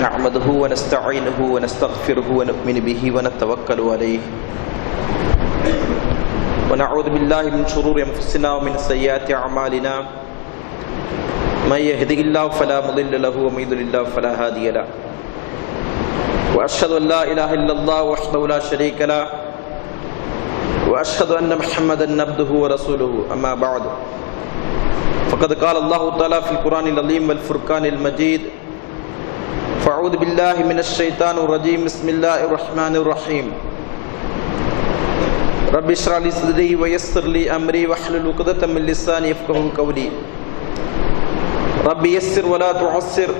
نحمده ونستعينه ونستغفره ونؤمن به ونتوكل عليه ونعوذ بالله من شرور أنفسنا ومن سيئات أعمالنا من يهده الله فلا مضل له ومن يضلل الله فلا هادي له وأشهد أن لا إله إلا الله وحده لا شريك له وأشهد أن محمدا عبده ورسوله أما بعد فقد قال الله تعالى في القرآن العظيم والفرقان المجيد فأعوذ بالله من الشيطان الرجيم بسم الله الرحمن الرحيم رب اشرح لي صدري ويسر لي أمري واحلل عقدة من لساني يفقهوا قولي رب يسر ولا تعسر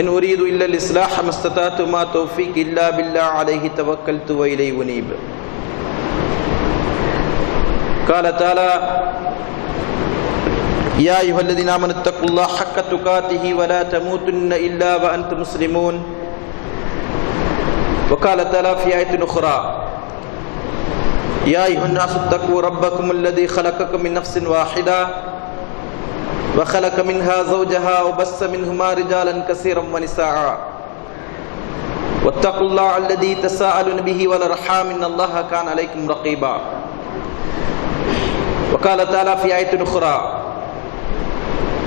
إن أريد إلا الإصلاح ما استطعت وما توفيقي إلا بالله عليه توكلت وإليه أنيب قال تعالى يا أيها الذين آمنوا اتقوا الله حق تقاته ولا تموتن إلا وأنتم مسلمون وقال تعالى في آية أخرى يا أيها الناس اتقوا ربكم الذي خلقكم من نفس واحدة وخلق منها زوجها وبث منهما رجالا كثيرا ونساء واتقوا الله الذي تساءلون به والأرحام إن الله كان عليكم رقيبا وقال تعالى في آية أخرى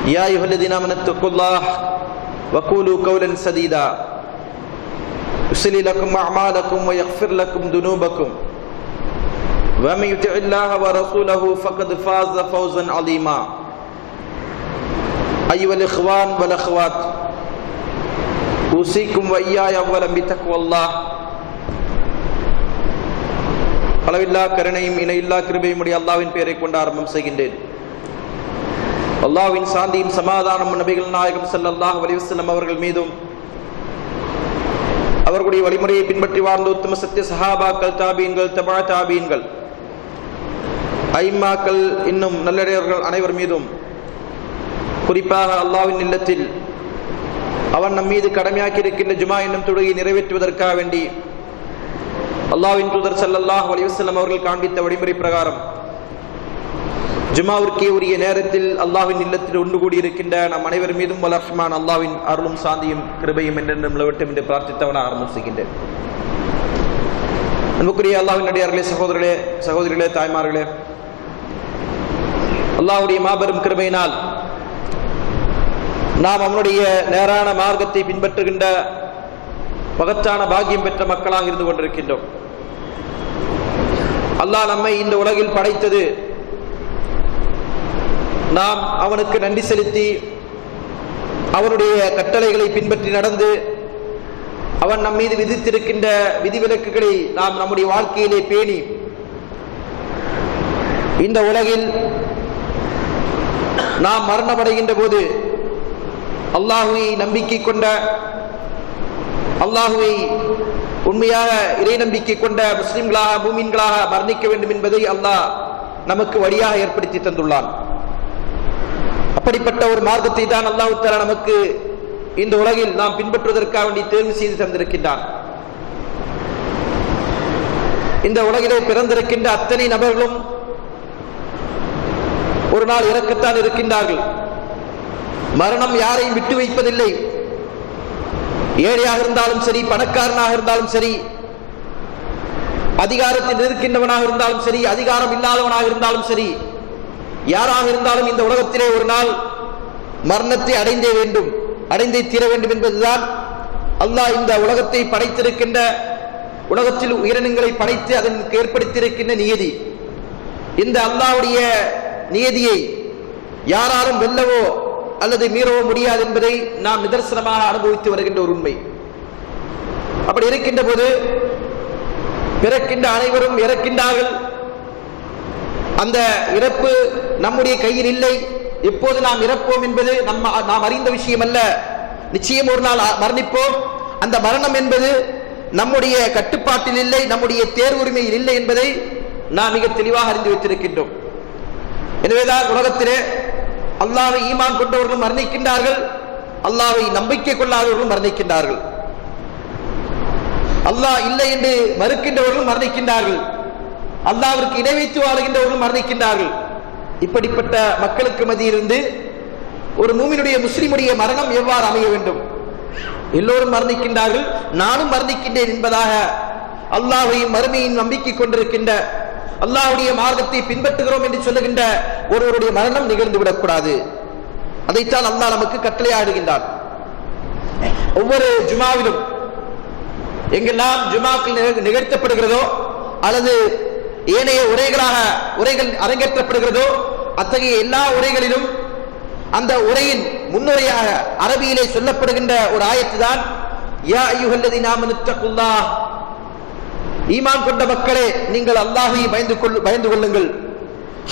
يا أيها الذين آمنوا اتقوا الله وقولوا قولا سديدا يصلح لكم أعمالكم ويغفر لكم ذنوبكم ومن يطع الله ورسوله فقد فاز فوزا عظيما أيها الإخوان والأخوات أوصيكم وإياي أولا بتقوى الله அளவில்லா கருணையும் இணையில்லா கிருபையும் உடைய அல்லாஹ்வின் பெயரை கொண்டு ஆரம்பம் செய்கின்றேன். அல்லாஹ்வின் சாந்தியும் சமாதானம் நபிகள் நாயகம் ஸல்லல்லாஹு அலைஹி வஸல்லம் அவர்கள் மீதும் அவர்களுடைய வழிமுறையை பின்பற்றி வாழ்ந்த உத்தம சத்திய சஹாபாக்கள், தாபீன்கள், தபா தாபீன்கள், ஐம்மாக்கள், இன்னும் நல்லடியார்கள் அனைவர் மீதும், குறிப்பாக அல்லாஹ்வின் இல்லத்தில் அவன் நம் மீது கடமையாக்கி இருக்கின்ற ஜுமா என்னும் தொழுகையை நிறைவேற்றுவதற்காக வேண்டி அல்லாஹ்வின் தூதர் ஸல்லல்லாஹு அலைஹி வஸல்லம் அவர்கள் காண்பித்த வழிமுறை பிரகாரம் ஜுமாவிற்கே உரிய நேரத்தில் அல்லாஹ்வின் இல்லத்தில் ஒன்று கூடியிருக்கின்ற நம் அனைவர் மீதும் வல்லரஹ்மான் அல்லாஹ்வின் அருளும் சாந்தியும் கிருபையும் என்றென்றும் நிலவட்டும் என்று பிரார்த்தித்தவன ஆரம்பம் செய்கின்றேன். அன்புக்குரிய அல்லாஹ்வின் அடியார்களே, சகோதரர்களே, சகோதரிகளே, தாய்மார்களே, அல்லாஹ்வுடைய மாபெரும் கிருபையினால் நாம் அவனுடைய நேரான மார்க்கத்தை பின்பற்றுகின்ற மகத்தான பாக்கியம் பெற்ற மக்களாக இருந்து கொண்டிருக்கின்றோம். அல்லாஹ் நம்மை இந்த உலகில் படைத்தது நாம் அவனுக்கு நன்றி செலுத்தி அவனுடைய கட்டளைகளை பின்பற்றி நடந்து அவன் நம் மீது விதித்திருக்கின்ற விதிவிலக்குகளை நாம் நம்முடைய வாழ்க்கையிலே பேணி இந்த உலகில் நாம் மரணமடைகின்ற போது அல்லாஹுவை நம்பிக்கை கொண்ட, அல்லாஹுவை உண்மையாக இறை நம்பிக்கை கொண்ட முஸ்லிம்களாக, மூமின்களாக மரணிக்க வேண்டும் என்பதை அல்லாஹ் நமக்கு வழியாக ஏற்படுத்தி தந்துள்ளான். அப்படிப்பட்ட ஒரு மார்க்கத்தை தான் அல்லாஹ் தஆலா நமக்கு இந்த உலகில் நாம் பின்பற்றுவதற்காக வேண்டி தேர்வு செய்து தந்திருக்கின்றான். இந்த உலகிலே பிறந்திருக்கின்ற அத்தனை நபர்களும் ஒரு நாள் இறக்கத்தான் இருக்கின்றார்கள். மரணம் யாரையும் விட்டு வைப்பதில்லை. ஏழையாக இருந்தாலும் சரி, பணக்காரனாக இருந்தாலும் சரி, அதிகாரத்தில் இருக்கின்றவனாக இருந்தாலும் சரி, அதிகாரம் இல்லாதவனாக இருந்தாலும் சரி, யாராக இருந்தாலும் இந்த உலகத்திலே ஒரு நாள் மரணத்தை அடைந்தே தீர வேண்டும் என்பதுதான் அல்லாஹ் இந்த உலகத்தை படைத்திருக்கின்ற, உலகத்தில் உயிரினங்களை படைத்து அதற்கு ஏற்படுத்தியிருக்கின்ற நியதி. இந்த அல்லாஹ்வுடைய நியதியை யாராலும் வெல்லவோ அல்லது மீறவோ முடியாது என்பதை நாம் நிதர்சனமாக அனுபவித்து வருகின்ற ஒரு உண்மை. அப்படி இருக்கின்ற போது பிறக்கின்ற அனைவரும் இறக்கின்றார்கள். அந்த இறப்பு நம்முடைய கையில் இல்லை. எப்போது நாம் இறப்போம் என்பது நாம் அறிந்த விஷயம் அல்ல. நிச்சயம் ஒரு நாள் மரணிப்போம். அந்த மரணம் என்பது நம்முடைய கட்டுப்பாட்டில் இல்லை, நம்முடைய தேர்வுரிமையில் இல்லை என்பதை நாம் மிக தெளிவாக அறிந்து வைத்திருக்கின்றோம். எனவேதான் உலகத்திலே அல்லாஹ்வை ஈமான் கொண்டவர்களும் மரணிக்கின்றார்கள், அல்லாஹ்வை நம்பிக்கை கொள்ளாதவர்களும் மரணிக்கின்றார்கள். அல்லாஹ் இல்லை என்று மறுக்கின்றவர்களும் மரணிக்கின்றார்கள், அல்லாஹ்விற்கு இணை வைத்து வாழ்கின்றவர்களும் மரணிக்கின்றார்கள். இப்படிப்பட்ட மக்களுக்கு மத்தியிலிருந்து ஒரு மூமினுடைய, முஸ்லிமுடைய மரணம் எவ்வாறு அமைய வேண்டும், எல்லோரும் மரணிக்கின்றார்கள், நானும் மரணிக்கின்றேன் என்பதாக அல்லாஹ்வையும் மறுமையின் நம்பிக்கை கொண்டிருக்கின்ற, அல்லாஹ்வுடைய மார்க்கத்தை பின்பற்றுகிறோம் என்று சொல்லுகின்ற ஒருவருடைய மரணம் நிகழ்ந்து விடக்கூடாது. அதைத்தான் அல்லாஹ் நமக்கு கட்டளையாடுகின்றார். ஒவ்வொரு ஜுமாவிலும் எங்கெல்லாம் ஜுமாக்கள் நிகழ்த்தப்படுகிறதோ அல்லது ஏனைய உரைகள் அரங்கேற்றப்படுகிறதோ அத்தகைய எல்லா உரைகளிலும் அந்த உரையின் முன்னுரையாக அரபியிலே சொல்லப்படுகின்ற ஒரு ஆயத்து தான் யா அய்யுஹல்லதீன ஆமனு தக்குல்லாஹ், ஈமான் கொண்ட மக்களே நீங்கள் அல்லாஹ்வை பயந்து கொள்ளுங்கள்,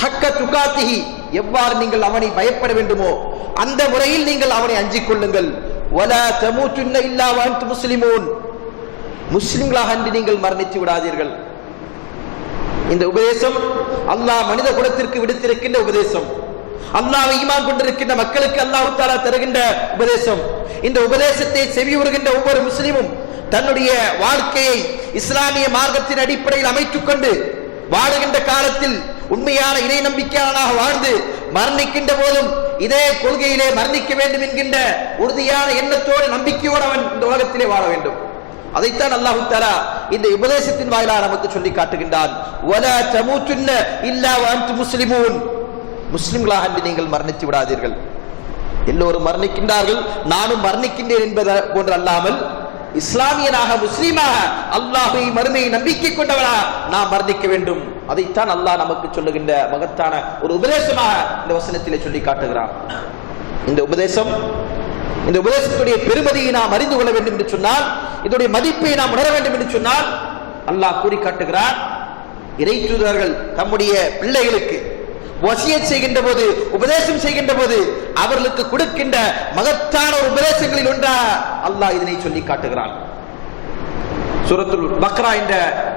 ஹக்க துகாத்திஹி, எவ்வாறு நீங்கள் அவனை பயப்பட வேண்டுமோ அந்த முறையில் நீங்கள் அவனை அஞ்சிக் கொள்ளுங்கள், வலா தமூதுன்ன இல்லா வ அன்தும் முஸ்லிமூன், முஸ்லிம்களாக அன்றி நீங்கள் மரணித்து விடாதீர்கள். இந்த உபதேசம் அல்லாஹ் மனித குலத்திற்கு விடுத்திருக்கின்ற உபதேசம், அல்லாஹ்வை ஈமான் கொண்டிருக்கின்ற மக்களுக்கு அல்லாஹ் தஆலா தருகின்ற உபதேசம். இந்த உபதேசத்தை செவியுறுகின்ற ஒவ்வொரு முஸ்லிமும் தன்னுடைய வாழ்க்கையை இஸ்லாமிய மார்க்கத்தின் அடிப்படையில் அமைத்துக் கொண்டு வாழுகின்ற காலத்தில் உண்மையான இறை நம்பிக்கையாளனாக வாழ்ந்து மரணிக்கின்ற போதும் இதே கொள்கையிலே மரணிக்க வேண்டும் என்கின்ற உறுதியான எண்ணத்தோடு நம்பிக்கையோடு அவன் இந்த உலகத்திலே வாழ வேண்டும். அதைத்தான் அல்லாஹ் தஆலா இந்த உபதேசத்தின் வாயிலாக நமக்கு சொல்லி காட்டுகின்றான். வலா தமூதுன்ன இல்லா வ அன்தும் முஸ்லிமூன், முஸ்லிம்களாக அன்றி நீங்கள் மரணித்து விடாதீர்கள். எல்லோரும் மரணிக்கின்றார்கள், நானும் மரணிக்கின்றேன் என்பது போன்று அல்லாமல் இஸ்லாமியனாக முஸ்லீமாக அல்லாஹ்வை மறுமையை நம்பிக்கை கொண்டவனாக நாம் மரணிக்க வேண்டும். அதைத்தான் அல்லாஹ் நமக்கு சொல்லுகின்ற மகத்தான ஒரு உபதேசமாக இந்த வசனத்திலே சொல்லி காட்டுகிறான். இந்த உபதேசத்துடைய பெருமதியை நாம் அறிந்து கொள்ள வேண்டும் என்று சொன்னால், இதனுடைய மதிப்பை நாம் உணர வேண்டும் என்று சொன்னால் அல்லாஹ் கூறி காட்டுகிறான். இறை தூதர்கள் தம்முடைய பிள்ளைகளுக்கு வசியத் செய்கின்ற போது, உபதேசம் செய்கின்ற போது அவர்களுக்கு கொடுக்கின்ற மகத்தான உபதேசங்களில் ஒன்றாக அல்லாஹ் இதனை சொல்லி காட்டுகிறான். சூரத்துல் பக்ரா என்ற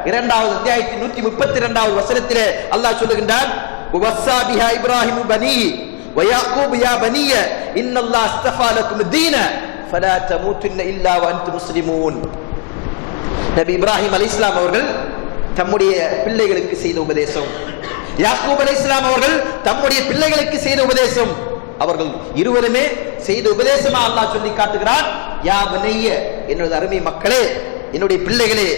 2வது அத்தியாயத்தின் 132வது வசனத்திலே அல்லாஹ் சொல்லுகின்றான், வஸா பிஹா இப்ராஹிமு பனீஹி வ யாக்கூபு யா பனிய இன்னல்லாஹ் அஸ்தஃபா லக்கும் தீன ஃபலா தமூதுன்ன இல்லா வ அன்தும் முஸ்லிமூன். நபி இப்ராஹிம் அலைஹிஸ்ஸலாம் அவர்கள் தம்முடைய பிள்ளைகளுக்கு செய்த உபதேசம், யாக்கூப் அலைஹிஸ்ஸலாம் அவர்கள் தம்முடைய பிள்ளைகளுக்கு செய்த உபதேசம், அவர்கள் இருவருமே செய்த உபதேசமா அல்லாஹ் சொல்லி காட்டுகிறான். யா பனிய, என்னோட அருமை மக்களே, என்னுடைய பிள்ளைகளே,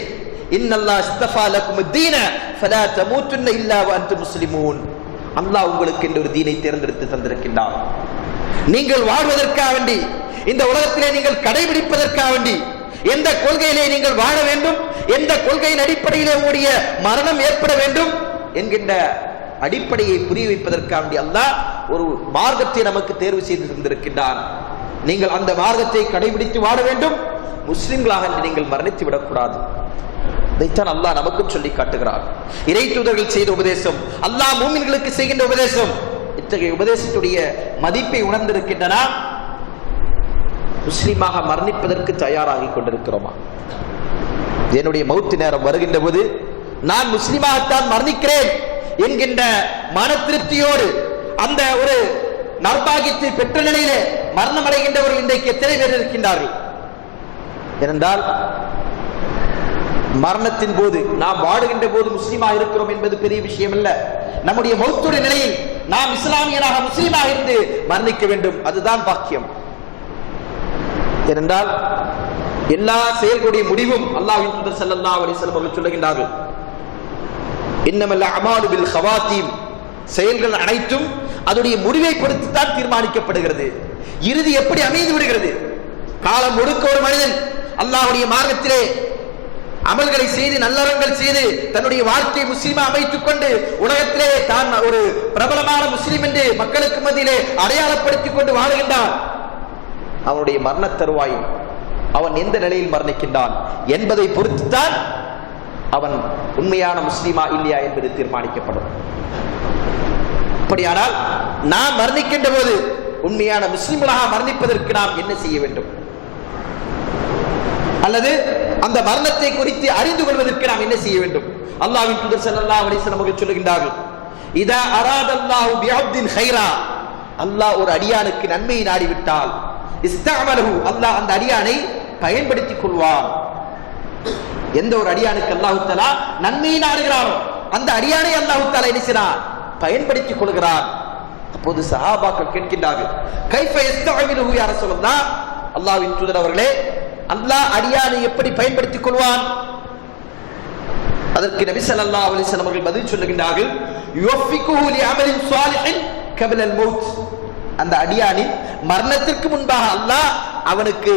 இன்னல்லாஹ் அஸ்தஃபா லக்கும் தீன ஃபலா தமூதுன்ன இல்லா வ அன்தும் முஸ்லிமூன், அல்லாஹ் உங்களுக்கு என்று ஒரு தீனை தேர்ந்தெடுத்து தந்திருக்கின்றார். நீங்கள் வாழ்வதற்காக வேண்டி, இந்த உலகத்திலே நீங்கள் கடைபிடிப்பதற்காக வேண்டி, எந்த கொள்கையிலே நீங்கள் வாழ வேண்டும், எந்த கொள்கையின் அடிப்படையிலே உங்களுடைய மரணம் ஏற்பட வேண்டும் என்கின்ற அடிப்படையை புரிய வைப்பதற்காக வேண்டி அல்லாஹ் ஒரு மார்க்கத்தை நமக்கு தேர்வு செய்து தந்திருக்கின்றான். நீங்கள் அந்த மார்க்கத்தை கடைபிடித்து வாழ வேண்டும், முஸ்லிம்களாக நீங்கள் மரணித்து விடக்கூடாது. இதைத்தான் அல்லாஹ் நமக்கும் சொல்லி காட்டுகிறார். இறை தூதர்கள் செய்த உபதேசம், அல்லாஹ் மூமின்களுக்கு செய்கின்ற உபதேசம், இத்தகைய உபதேசத்துடைய மதிப்பை உணர்ந்திருக்கின்றன. முஸ்லிமாக மரணிப்பதற்கு தயாராகி கொண்டிருக்கிறோமா? என்னுடைய மௌத்து நேரம் வருகின்ற போது நான் முஸ்லிமாகத்தான் மரணிக்கிறேன் என்கின்ற மன திருப்தியோடு அந்த ஒரு நற்பாகியத்தை பெற்ற நிலையிலே மரணம் அடைகின்றவர்கள் இன்றைக்கு எத்தனை பேர் இருக்கின்றார்கள்? ஏனென்றால் மரணத்தின் போது நாம் வாடுகின்ற போது முஸ்லிமாக இருக்கிறோம் என்பது பெரிய விஷயம் அல்ல. நம்முடைய மௌத்துடைய நிலையில் நாம் இஸ்லாமியனாக முஸ்லிமாக இருந்து மரணிக்க வேண்டும், அதுதான் பாக்கியம். ஏனென்றால் எல்லா செயல்களுடைய முடிவும் அல்லாஹ்வின் தூதர் ஸல்லல்லாஹு அலைஹி வஸல்லம் அவர்கள் சொல்லுகின்றார்கள், இன்னமல் அமாலு பில் ஹவாத்தீம், செயல்கள் அனைத்தும் அதனுடைய முடிவை பொறுத்துத்தான் தீர்மானிக்கப்படுகிறது. இறுதி எப்படி அமைந்து விடுகிறது? காலம் முழுக்க ஒரு மனிதன் அல்லாஹ்வுடைய மார்க்கத்திலே அமல்களை செய்து நல்லறங்கள் செய்து தன்னுடைய வாழ்க்கையை முஸ்லிமா அமைத்துக் கொண்டு உலகத்திலே தான் ஒரு பிரபலமான முஸ்லிம் என்று மக்களுக்கு மத்தியிலே அடையாளப்படுத்திக் கொண்டு வாழுகின்றான். அவனுடைய மரண தருவாயில் அவன் எந்த நிலையில் மரணிக்கின்றான் என்பதை பொறுத்துத்தான் அவன் உண்மையான முஸ்லிமா இல்லையா என்பது தீர்மானிக்கப்படும். அப்படியானால் நாம் மரணிக்கின்ற போது உண்மையான முஸ்லிம்களாக மரணிப்பதற்கு நாம் என்ன செய்ய வேண்டும், அல்லது அந்த மரணத்தை குறித்து அறிந்து கொள்வதற்கு நாம் என்ன செய்ய வேண்டும்? அல்லாஹ்வின் தூதர் ஸல்லல்லாஹு அலைஹி வஸல்லம் அவர்கள் சொல்லுகின்றார்கள், இதா அராதல்லாஹு பிஅப்தின் கைரா, அல்லாஹ் ஒரு அடியானுக்கு நன்மையை நாடிவிட்டால் இஸ்தஅமலஹு, அல்லாஹ் அந்த அடியானை பயன்படுத்திக் கொள்வான். எந்த ஒரு அடியானுக்கு அல்லாஹ் தஆலா நன்மையை நாடுகிறானோ அந்த அடியானை அல்லாஹ் தஆலா என்ன செய்கிறான்? பயன்படுத்திக் கொள்கிறான். அப்போது சஹாபாக்கள் கேட்கின்றார்கள், கைஃப யஸ்தஅமிலுஹு யா ரசூலல்லாஹ், அல்லாஹ்வின் தூதர் அவர்களே, அல்லாஹ் அடியானை எப்படி பயன்படுத்திக் கொள்வான்? அதற்கு நபி ஸல்லல்லாஹு அலைஹி வஸல்லம் அவர்கள் பதில் சொல்லுகின்றார்கள், யுவஃபிகுஹு லிஅமலின் ஸாலிஹின் கப்ல அல்-மௌத். அந்த அடியானின் மரணத்திற்கு முன்பாக அல்லாஹ் அவனுக்கு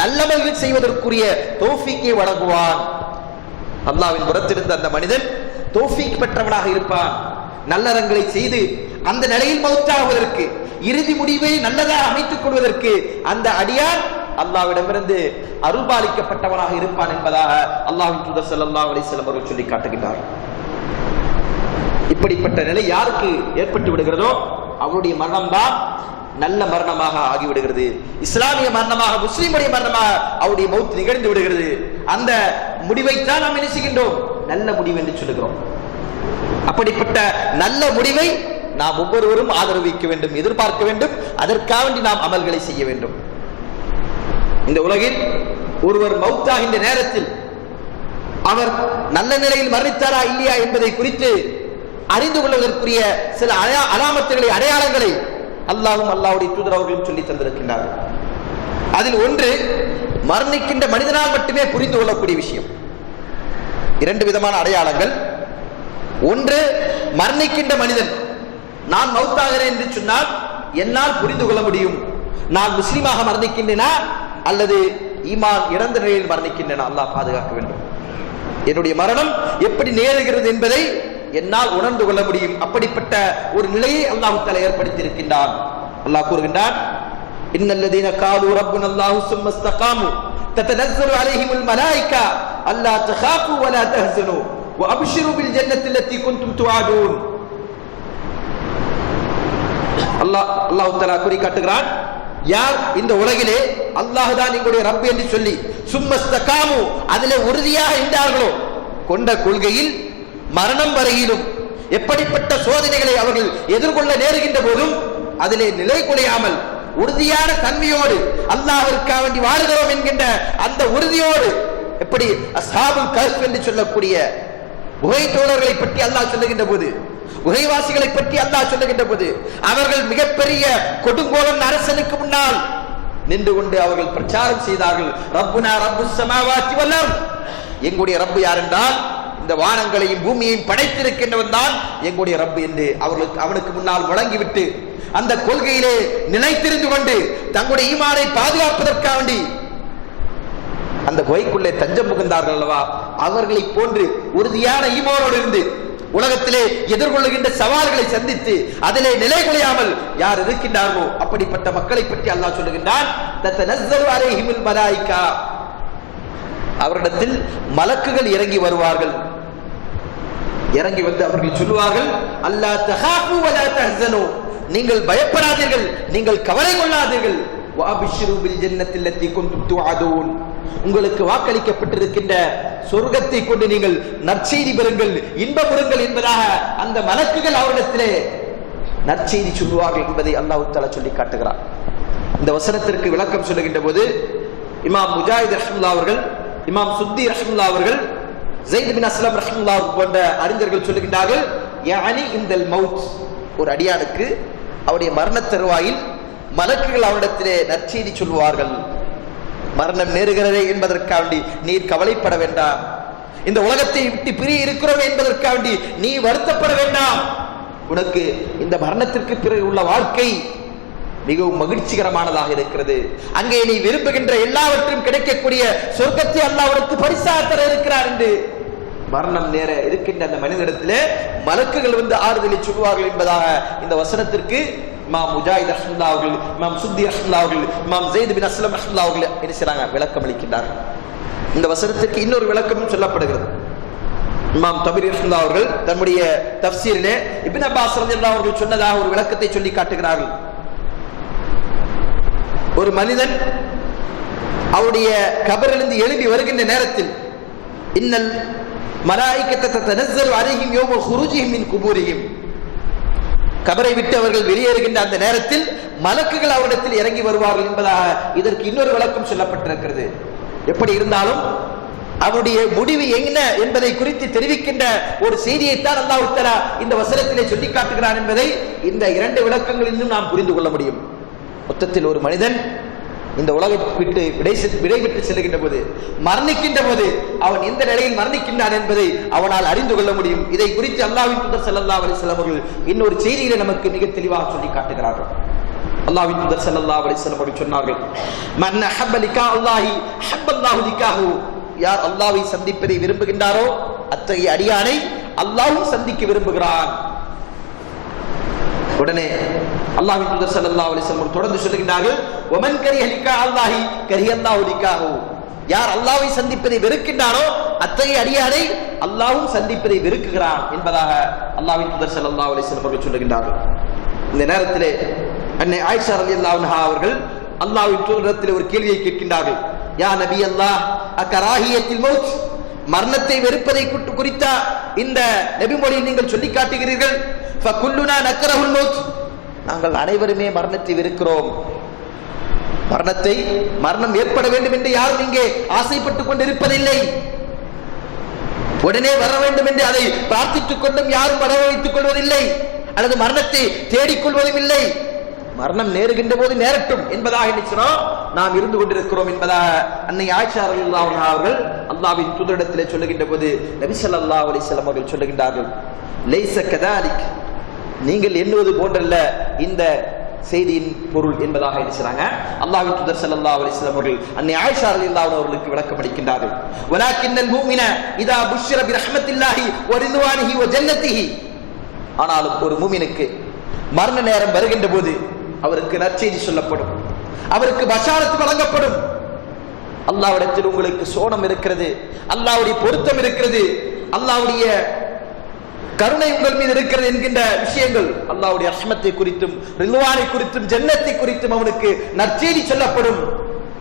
நல்லவர்கள் செய்வதற்குரிய தௌஃபீக்கை வழங்குவான். அல்லாஹ்வின் புறத்திலிருந்து அந்த மனிதன் தௌஃபீக் பெற்றவனாக இருப்பான். நல்லறங்களை செய்து அந்த நிலையில் மௌத்தாகுவதற்கு, இறுதி முடிவை நல்லதாக அமைத்துக் கொள்வதற்கு அந்த அடியான் அல்லாஹ்விடமிருந்து அருள்பாலிக்கப்பட்டவனாக இருப்பான் என்பதாக அல்லாஹ்வின் தூதர் ஸல்லல்லாஹு அலைஹி வஸல்லம் அவர்கள் சொல்லி காட்டுகிறார். இப்படிப்பட்ட நிலை யாருக்கு ஏற்பட்டு விடுகிறதோ அவருடைய மரணம் தான் நல்ல மரணமாக ஆகிவிடுகிறது. இஸ்லாமிய மரணமாக, முஸ்லிமுடைய மரணமாக அவருடைய மௌத் நிகழ்ந்து விடுகிறது. அந்த முடிவைத்தான் நாம் என்ன செய்கின்றோம்? நல்ல முடிவு என்று சொல்லுகிறோம். அப்படிப்பட்ட நல்ல முடிவை நாம் ஒவ்வொருவரும் ஆதரவிக்க வேண்டும், எதிர்பார்க்க வேண்டும். அதற்காக நாம் அமல்களை செய்ய வேண்டும். இந்த உலகில் ஒருவர் மௌத்தாகின்ற நேரத்தில் அவர் நல்ல நிலையில் மரணித்தாரா இல்லையா என்பதை குறித்து அறிந்து கொள்வதற்குரிய சில அலாமத்துகளை, அடையாளங்களை அல்லாஹ்வும் அல்லாஹ்வுடைய தூதர் அவர்களும் சொல்லி தந்திருக்கின்றார்கள். அதில் ஒன்று, மரணிக்கின்ற மனிதனால் மட்டுமே புரிந்து கொள்ளக்கூடிய விஷயம். இரண்டு விதமான அடையாளங்கள். ஒன்று, மரணிக்கின்ற மனிதன் நான் மௌத்தாகிறேன் என்று சொன்னால் என்னால் புரிந்து கொள்ள முடியும், நான் முஸ்லீமாக மரணிக்கின்றேனா அல்லது ஈமான் இறந்த நிலையில் மரணிக்கின்றேனா. அல்லாஹ் பாதுகாக்க வேண்டும். என்னுடைய மரணம் எப்படி நேருகிறது என்பதை என்னால் உணர்ந்து கொள்ள முடியும். அப்படிப்பட்ட ஒரு நிலையை அல்லாஹ் தஆலா ஏற்படுத்தி இருக்கின்றான். அல்லாஹ் கூறுகின்றான், இன்னல்லதீன காலு ரப்புனா அல்லாஹு ஸும்ம இஸ்தகாமு ததனஸ்ஸலு அலைஹிமுல் மலாயிகா அல்லா தகாஃபு வலா தஹ்ஸனு வஅப்ஷிரு பில் ஜன்னத்தி அல்லதி குன்தும் துஆதூன். அல்லாஹ் தஆலா கூறி காட்டுகிறான், யார் இந்த உலகிலே அல்லாஹ் தான் எங்களுடைய ரப் என்று சொல்லி ஸும்ம இஸ்தகாமு அதிலே உறுதியாக இருந்தார்களோ, கொண்ட கொள்கையில் மரணம் வரையிலும் எப்படிப்பட்ட சோதனைகளை அவர்கள் எதிர்கொள்ள நேருகின்ற போதும் அதிலே நிலை குலையாமல் உறுதியான தன்மையோடு அல்லாஹ்விற்காக வேண்டி வாழ்கிறோம் என்கின்ற அந்த உறுதியோடு, எப்படி அஸ்ஹாபுல் கஹ்ஃப் என்று சொல்லக்கூடிய குகை தோழர்களை பற்றி அல்லாஹ் சொல்லுகின்ற போது, குகைவாசிகளை பற்றி அல்லாஹ் சொல்லுகின்ற போது, அவர்கள் மிகப்பெரிய கொடுங்கோலன் அரசனுக்கு முன்னால் நின்று கொண்டு அவர்கள் பிரச்சாரம் செய்தார்கள், ரப்புனா ரப்புஸ் ஸமாவாத்தி வல் அர்த். எங்களுடைய ரப்பு யார் என்றால் இந்த வானங்களையும் பூமியையும் படைத்திருக்கின்றவன் தான் எங்களுடைய ரப்பு என்று அவனுக்கு முன்னால் முழங்கிவிட்டு அந்த கொள்கையிலே நிலைத்திருந்து கொண்டு தங்களுடைய ஈமானை பாதுகாப்பதற்காக வேண்டி அந்த குகைக்குள்ளே தஞ்சம் புகுந்தார்கள் அல்லவா, அவர்களை போன்று உறுதியான ஈமானோடு இருந்து உலகத்திலே எதிர்கொள்ளுகின்ற சவால்களை சந்தித்து அதிலே நிலை குலையாமல் யார் இருக்கின்றார்களோ அப்படிப்பட்ட மக்களை பற்றி அல்லாஹ் சொல்லுகின்றான், தத்தனஸ்ஸலு அலைஹிமுல் மலாயிகா. அவரிடத்தில் மலக்குகள் இறங்கி வருவார்கள். இறங்கி வந்து அவர்கள் சொல்லுவார்கள், அல்லா தகாஃபு வலா தஹ்ஸனு, நீங்கள் பயப்படாதீர்கள், நீங்கள் கவலை கொள்ளாதீர்கள், வஅப்ஷிரு பில் ஜன்னத்தி அல்லதி குன்தும் துஆதூன், உங்களுக்கு வாக்களிக்கப்பட்டிருக்கின்ற சொர்க்கத்தை கொண்டு நீங்கள் நற்செய்தி பெறுங்கள், இன்பமுறுங்கள் என்பதாக அந்த மலக்குகள் அவரிடத்திலே நற்செய்தி சொல்லுவார்கள் என்பதை அல்லாஹ் தஆலா சொல்லி காட்டுகிறார். இந்த வசனத்திற்கு விளக்கம் சொல்லுகின்ற போது இமாம் முஜாஹித் ரஹ்மத்துல்லாஹி அவர்கள், இமாம் சுத்தி ரஹ்மத்துல்லாஹி அவர்கள், ஸைத் பின் அஸ்லம் ரஹ்மத்துல்லாஹி போன்ற அறிஞர்கள் சொல்லுகின்றார்கள், யானி இந்தல் மௌத், ஒரு அடியானுக்கு அவருடைய மரண தருவாயில் மலக்குகள் அவரிடத்திலே நற்செய்தி சொல்வார்கள். மரணம் நேருகிறதே என்பதற்காண்டி நீர் கவலைப்பட வேண்டாம், இந்த உலகத்தை விட்டு பிரிய இருக்கிறோம் என்பதற்காண்டி நீ வருத்தப்பட வேண்டாம், உனக்கு இந்த மரணத்திற்கு பிறகு உள்ள வாழ்க்கை மிகவும் மகிழ்ச்சிகரமானதாக இருக்கிறது, அங்கே நீ விரும்புகின்ற எல்லாவற்றும் கிடைக்கக்கூடிய சொர்க்கத்தை அல்லாஹ் உனக்கு பரிசாக தர இருக்கிறார் என்று மரணம் நேர இருக்கின்ற அந்த மனிதனிடத்திலே மலக்குகள் வந்து ஆறுதலை சொல்வார்கள் என்பதாக இந்த வசனத்திற்கு இமாம் முஜாஹித் ரஹ்மத்துல்லாஹி அவர்கள், இமாம் சுத்தி ரஹ்மத்துல்லாஹி அவர்கள், இமாம் ஸைத் பின் அஸ்லம் ரஹ்மத்துல்லாஹி அவர்கள் என்ன செய்றாங்க, விளக்கம் அளிக்கின்றார்கள். இந்த வசனத்திற்கு இன்னொரு விளக்கமும் சொல்லப்படுகிறது. இமாம் தபரி ரஹ்மத்துல்லாஹி அவர்கள் தன்னுடைய தஃப்சீரிலே இப்னு அப்பாஸ் ரலியல்லாஹு அவர்கள் சொன்னதாக ஒரு விளக்கத்தை சொல்லி காட்டுகிறார்கள். ஒரு மனிதன் அவருடைய கபரிலிருந்து எழும்பி வருகின்ற நேரத்தில் இன்னல் மலாயிகத்த தத்தனஸ்ஸலு அலைஹிம் யௌம குரூஜிஹிம் மின் குபூரிஹிம், கபரை விட்டு அவர்கள் வெளியேறுகின்ற அந்த நேரத்தில் மலக்குகள் அவரிடத்தில் இறங்கி வருவார்கள் என்பதாக இதற்கு இன்னொரு விளக்கம் சொல்லப்பட்டிருக்கிறது. எப்படி இருந்தாலும் அவருடைய முடிவு என்ன என்பதை குறித்து தெரிவிக்கின்ற ஒரு செய்தியைத்தான் அல்லாஹ் தஆலா இந்த வசனத்திலே சொல்லி காட்டுகிறான் என்பதை இந்த இரண்டு விளக்கங்களிலும் நாம் புரிந்து கொள்ள முடியும். மொத்தத்தில் ஒரு மனிதன் இந்த உலகத்தை விட்டு விடைபெற்று செல்லுகின்ற போது, மரணிக்கின்ற போது அவன் எந்த நிலையில் மரணிக்கின்றான் என்பதை அவனால் அறிந்து கொள்ள முடியும். இதை குறித்து அல்லாஹ்வின் தூதர் ஸல்லல்லாஹு அலைஹி வஸல்லம் அவர்கள் இன்னொரு செய்தியிலே நமக்கு மிக தெளிவாக சொல்லி காட்டுகிறார்கள். அல்லாஹ்வின் தூதர் ஸல்லல்லாஹு அலைஹி வஸல்லம் அவர்கள் சொன்னார்கள், மன் அஹப்ப லிகா அல்லாஹி அஹப்பல்லாஹு லிகாஹு. யார் அல்லாஹ்வை சந்திப்பதை விரும்புகின்றாரோ அத்தகைய அடியானை அல்லாஹ்வும் சந்திக்க விரும்புகிறான். உடனே அல்லாஹ்வின் தூதர் ஸல்லல்லாஹு அலைஹி வஸல்லம் தொடர்ந்து சொல்லுகிறார்கள், வமன் கரிஹ லிகா அல்லாஹி கரிஹல்லாஹு லிகாஹு. யார் அல்லாஹ்வை சந்திப்பதை வெறுக்கின்றாரோ அத்தகைய அடியானை அல்லாஹ்வும் சந்திப்பதை வெறுக்குகிறான் என்பதாக அல்லாஹ்வின் தூதர் ஸல்லல்லாஹு அலைஹி வஸல்லம் அவர்கள் சொல்லுகிறார்கள். இந்த நேரத்திலே அன்னை ஆயிஷா ரலியல்லாஹு அன்ஹா அவர்கள் அல்லாஹ்வின் தூதரிடத்தில் ஒரு கேள்வியை கேட்கின்றார்கள். யா நபி அல்லாஹ், அகராஹியத்தில் மௌத், மரணத்தை வெறுப்பதை குறித்த இந்த நபிமொழியை நீங்கள் சொல்லி காட்டுகிறீர்கள். ஃபகுல்லுனா நக்ரஹுல் மௌத், நாங்கள் அனைவருமே மரணத்தை வெறுக்கிறோம். மரணம் ஏற்பட வேண்டும் என்று யாரும் இங்கே ஆசைப்பட்டுக் கொண்டிருப்பதில்லை. உடனே வர வேண்டும் என்று அதை பிரார்த்தித்துக் கொண்டும் யாரும் வர வைத்துக் கொள்வதில்லை, அல்லது மரணத்தை தேடிக்கொள்வதும் இல்லை. மரணம் நேருகின்ற போது நேரட்டும் என்பதாக நினைக்கிறோம் நாம் இருந்து கொண்டிருக்கிறோம் என்பதாக அன்னை ஆயிஷா ரலியல்லாஹு அன்ஹா அவர்கள் அல்லாஹ்வின் தூதரிடத்திலே சொல்லுகின்ற போது நபி ஸல்லல்லாஹு அலைஹி வஸல்லம் அவர்கள் சொல்லுகின்றார்கள், லைஸ கதாலிக், நீங்கள் எண்ணுவது போன்றல்ல இந்த செய்தியின் பொருள் என்பதாக நினைச்சாங்க. அல்லாஹ்வின் தூதர் ஸல்லல்லாஹு அலைஹி வஸல்லம் அவர்கள் அன்னை ஆயிஷா ரலியல்லாஹு அன்ஹா அவர்களுக்கு விளக்கம் அளிக்கின்றார்கள். வலாக்கின்னல் முஃமின இதா புஷ்ஷிர பிரஹ்மத்தில்லாஹி வ ரிதுவானிஹி வ ஜன்னத்திஹி. ஆனாலும் ஒரு முஃமினுக்கு மரண நேரம் வருகின்ற போது அவருக்கு நற்செய்தி சொல்லப்படும், அவருக்கு பஷாரத் வழங்கப்படும். அல்லாஹ்விடத்தில் உங்களுக்கு சோனம் இருக்கிறது, அல்லாஹ்வுடைய பொருத்தம் இருக்கிறது, அல்லாஹ்வுடைய கருணை உங்கள் மீது இருக்கிறது என்கின்ற விஷயங்கள், அல்லாஹ்வுடைய ரஹ்மத்தை குறித்தும் ரிதுவானை குறித்தும் ஜன்னத்தை குறித்தும் அவனுக்கு நற்செய்தி சொல்லப்படும்.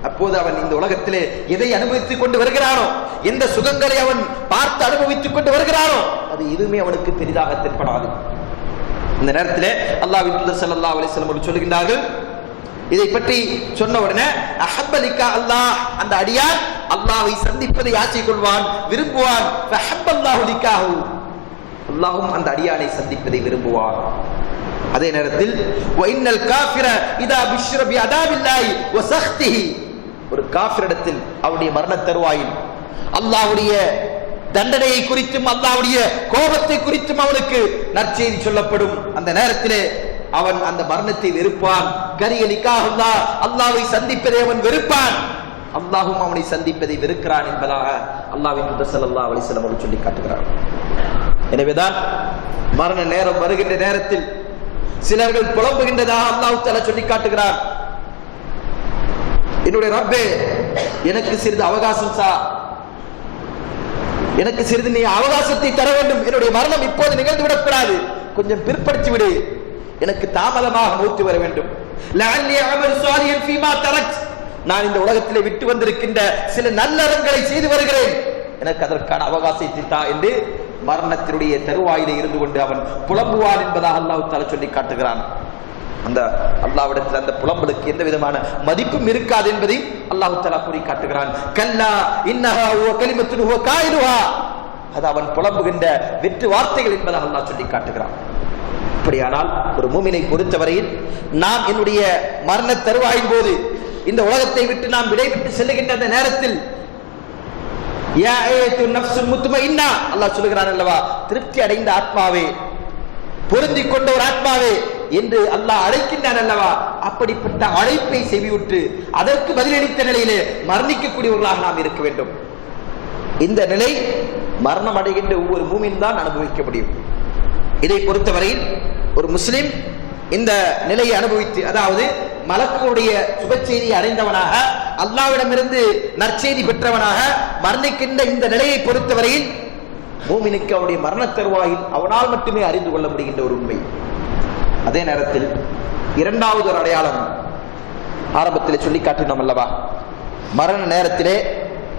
அப்போது அவன் இந்த உலகத்திலே எதை அனுபவித்துக் கொண்டு வருகிறானோ, எந்த சுகங்களை அவன் பார்த்து அனுபவித்துக் கொண்டு வருகிறானோ, அது எதுவுமே அவனுக்கு பெரிதாக தென்படாது. இந்த நேரத்திலே அல்லாஹ்வின் தூதர் ஸல்லல்லாஹு அலைஹி வஸல்லம் அவர்கள் சொல்லுகிறார்கள், இதை பற்றி சொன்ன உடனே அஹப்ப லிகா அல்லாஹ், அந்த அடியான் அல்லாஹ்வை சந்திப்பதை ஆசை கொள்வான், விரும்புவான். ஃபஹப்பல்லாஹு லிகாஹு, அல்லாஹ்வும் அந்த அடியானை சந்திப்பதை விரும்புவான். அதே நேரத்தில் வ இன்னல் காஃபிர இதா பிஷ்ர பி அதாபில்லாஹி வ சக்திஹி, ஒரு காஃபிரிடத்தில் அவருடைய மரண தருவாயில் அல்லாஹ்வுடைய தண்டனையை குறித்தும் அல்லாஹ்வுடைய கோபத்தை குறித்தும் அவனுக்கு நற்செய்தி சொல்லப்படும். அந்த நேரத்திலே அவன் அந்த மரணத்தை வெறுப்பான். கரிய லிகாஹுல்லா, அல்லாஹ்வை சந்திப்பதை அவன் வெறுப்பான், அல்லாஹ்வும் அவனை சந்திப்பதை வெறுக்கிறான் என்பதாக அல்லாஹ்வின் தூதர் ஸல்லல்லாஹு அலைஹி வஸல்லம் அவர்கள் சொல்லி காட்டுகிறார். எனவேதான் மரண நேரம் வருகின்ற நேரத்தில் சிலர்கள் புலம்புகின்றதாக அல்லாஹ் தஆலா சொல்லி காட்டுகிறார். என்னுடைய ரப்பே, எனக்கு சிறிது அவகாசம் சா, எனக்கு சிறிது நீ அவகாசத்தை தர வேண்டும், என்னுடைய மரணம் இப்போது நிகழ்ந்து விடக்கூடாது, கொஞ்சம் பிற்படுத்தி விடு, எனக்கு தாமதமாக மௌத் வர வேண்டும். லஅல்லி அமல் ஸாலிஹன் ஃபீமா தரக்த், நான் இந்த உலகத்திலே விட்டு வந்திருக்கின்ற சில நல்லறங்களை செய்து வருகிறேன், எனக்கு அதற்கான அவகாசத்தை தா என்று மரணத்தினுடைய தருவாயிலே இருந்து கொண்டு அவன் புலம்புவான் என்பதாக அல்லாஹ் தஆலா சொல்லி காட்டுகிறான். அந்த அல்லாஹ்விடத்தில் அந்த புலம்பலுக்கு எந்த விதமான மதிப்பும் இருக்காது என்பதை அல்லாஹ் தஆலா கூறி காட்டுகிறான். கல்லா இன்னஹா ஹுவ கலிமத்துன் ஹுவ காயிலுஹா, அது அவன் புலம்புகின்ற வெற்று வார்த்தைகள் என்பதாக அல்லாஹ் சொல்லி காட்டுகிறான். அப்படியானால் ஒரு மூமினை பொறுத்தவரையில் நாம் என்னுடைய மரண தருவாயின் போது இந்த உலகத்தை விட்டு நாம் விடைபெற்று செல்லுகின்ற அந்த நேரத்தில் யா அய்யத்து நஃப்ஸுல் முத்மஇன்னா, அல்லாஹ் சொல்கிறான் அல்லவா, திருப்தி அடைந்த ஆத்மாவே, பொருந்திக் கொண்ட ஒரு ஆத்மாவே என்று அல்லாஹ் அழைக்கின்றான் அல்லவா, அப்படிப்பட்ட அழைப்பை செவியுற்று அதற்கு பதிலளித்த நிலையிலே மரணிக்கக்கூடியவர்களாக நாம் இருக்க வேண்டும். இந்த நிலை மரணம் அடைகின்ற ஒவ்வொரு மூமின் தான் அனுபவிக்க முடியும். இதை பொறுத்தவரையில் ஒரு முஸ்லிம் இந்த நிலையை அனுபவித்து, அதாவது மலக்குடைய சுப செய்தியை அடைந்தவனாக, அல்லாஹ்விடமிருந்து நற்செய்தி பெற்றவனாக மரணிக்கின்ற இந்த நிலையை பொறுத்தவரையில் மூமினுக்கு அவருடைய மரண தருவாயில் அவனால் மட்டுமே அறிந்து கொள்ள முடிகின்ற ஒரு உண்மை. அதே நேரத்தில் இரண்டாவது ஒரு அடையாளம் ஆரம்பத்தில் சொல்லி காட்டினோம் அல்லவா, மரண நேரத்திலே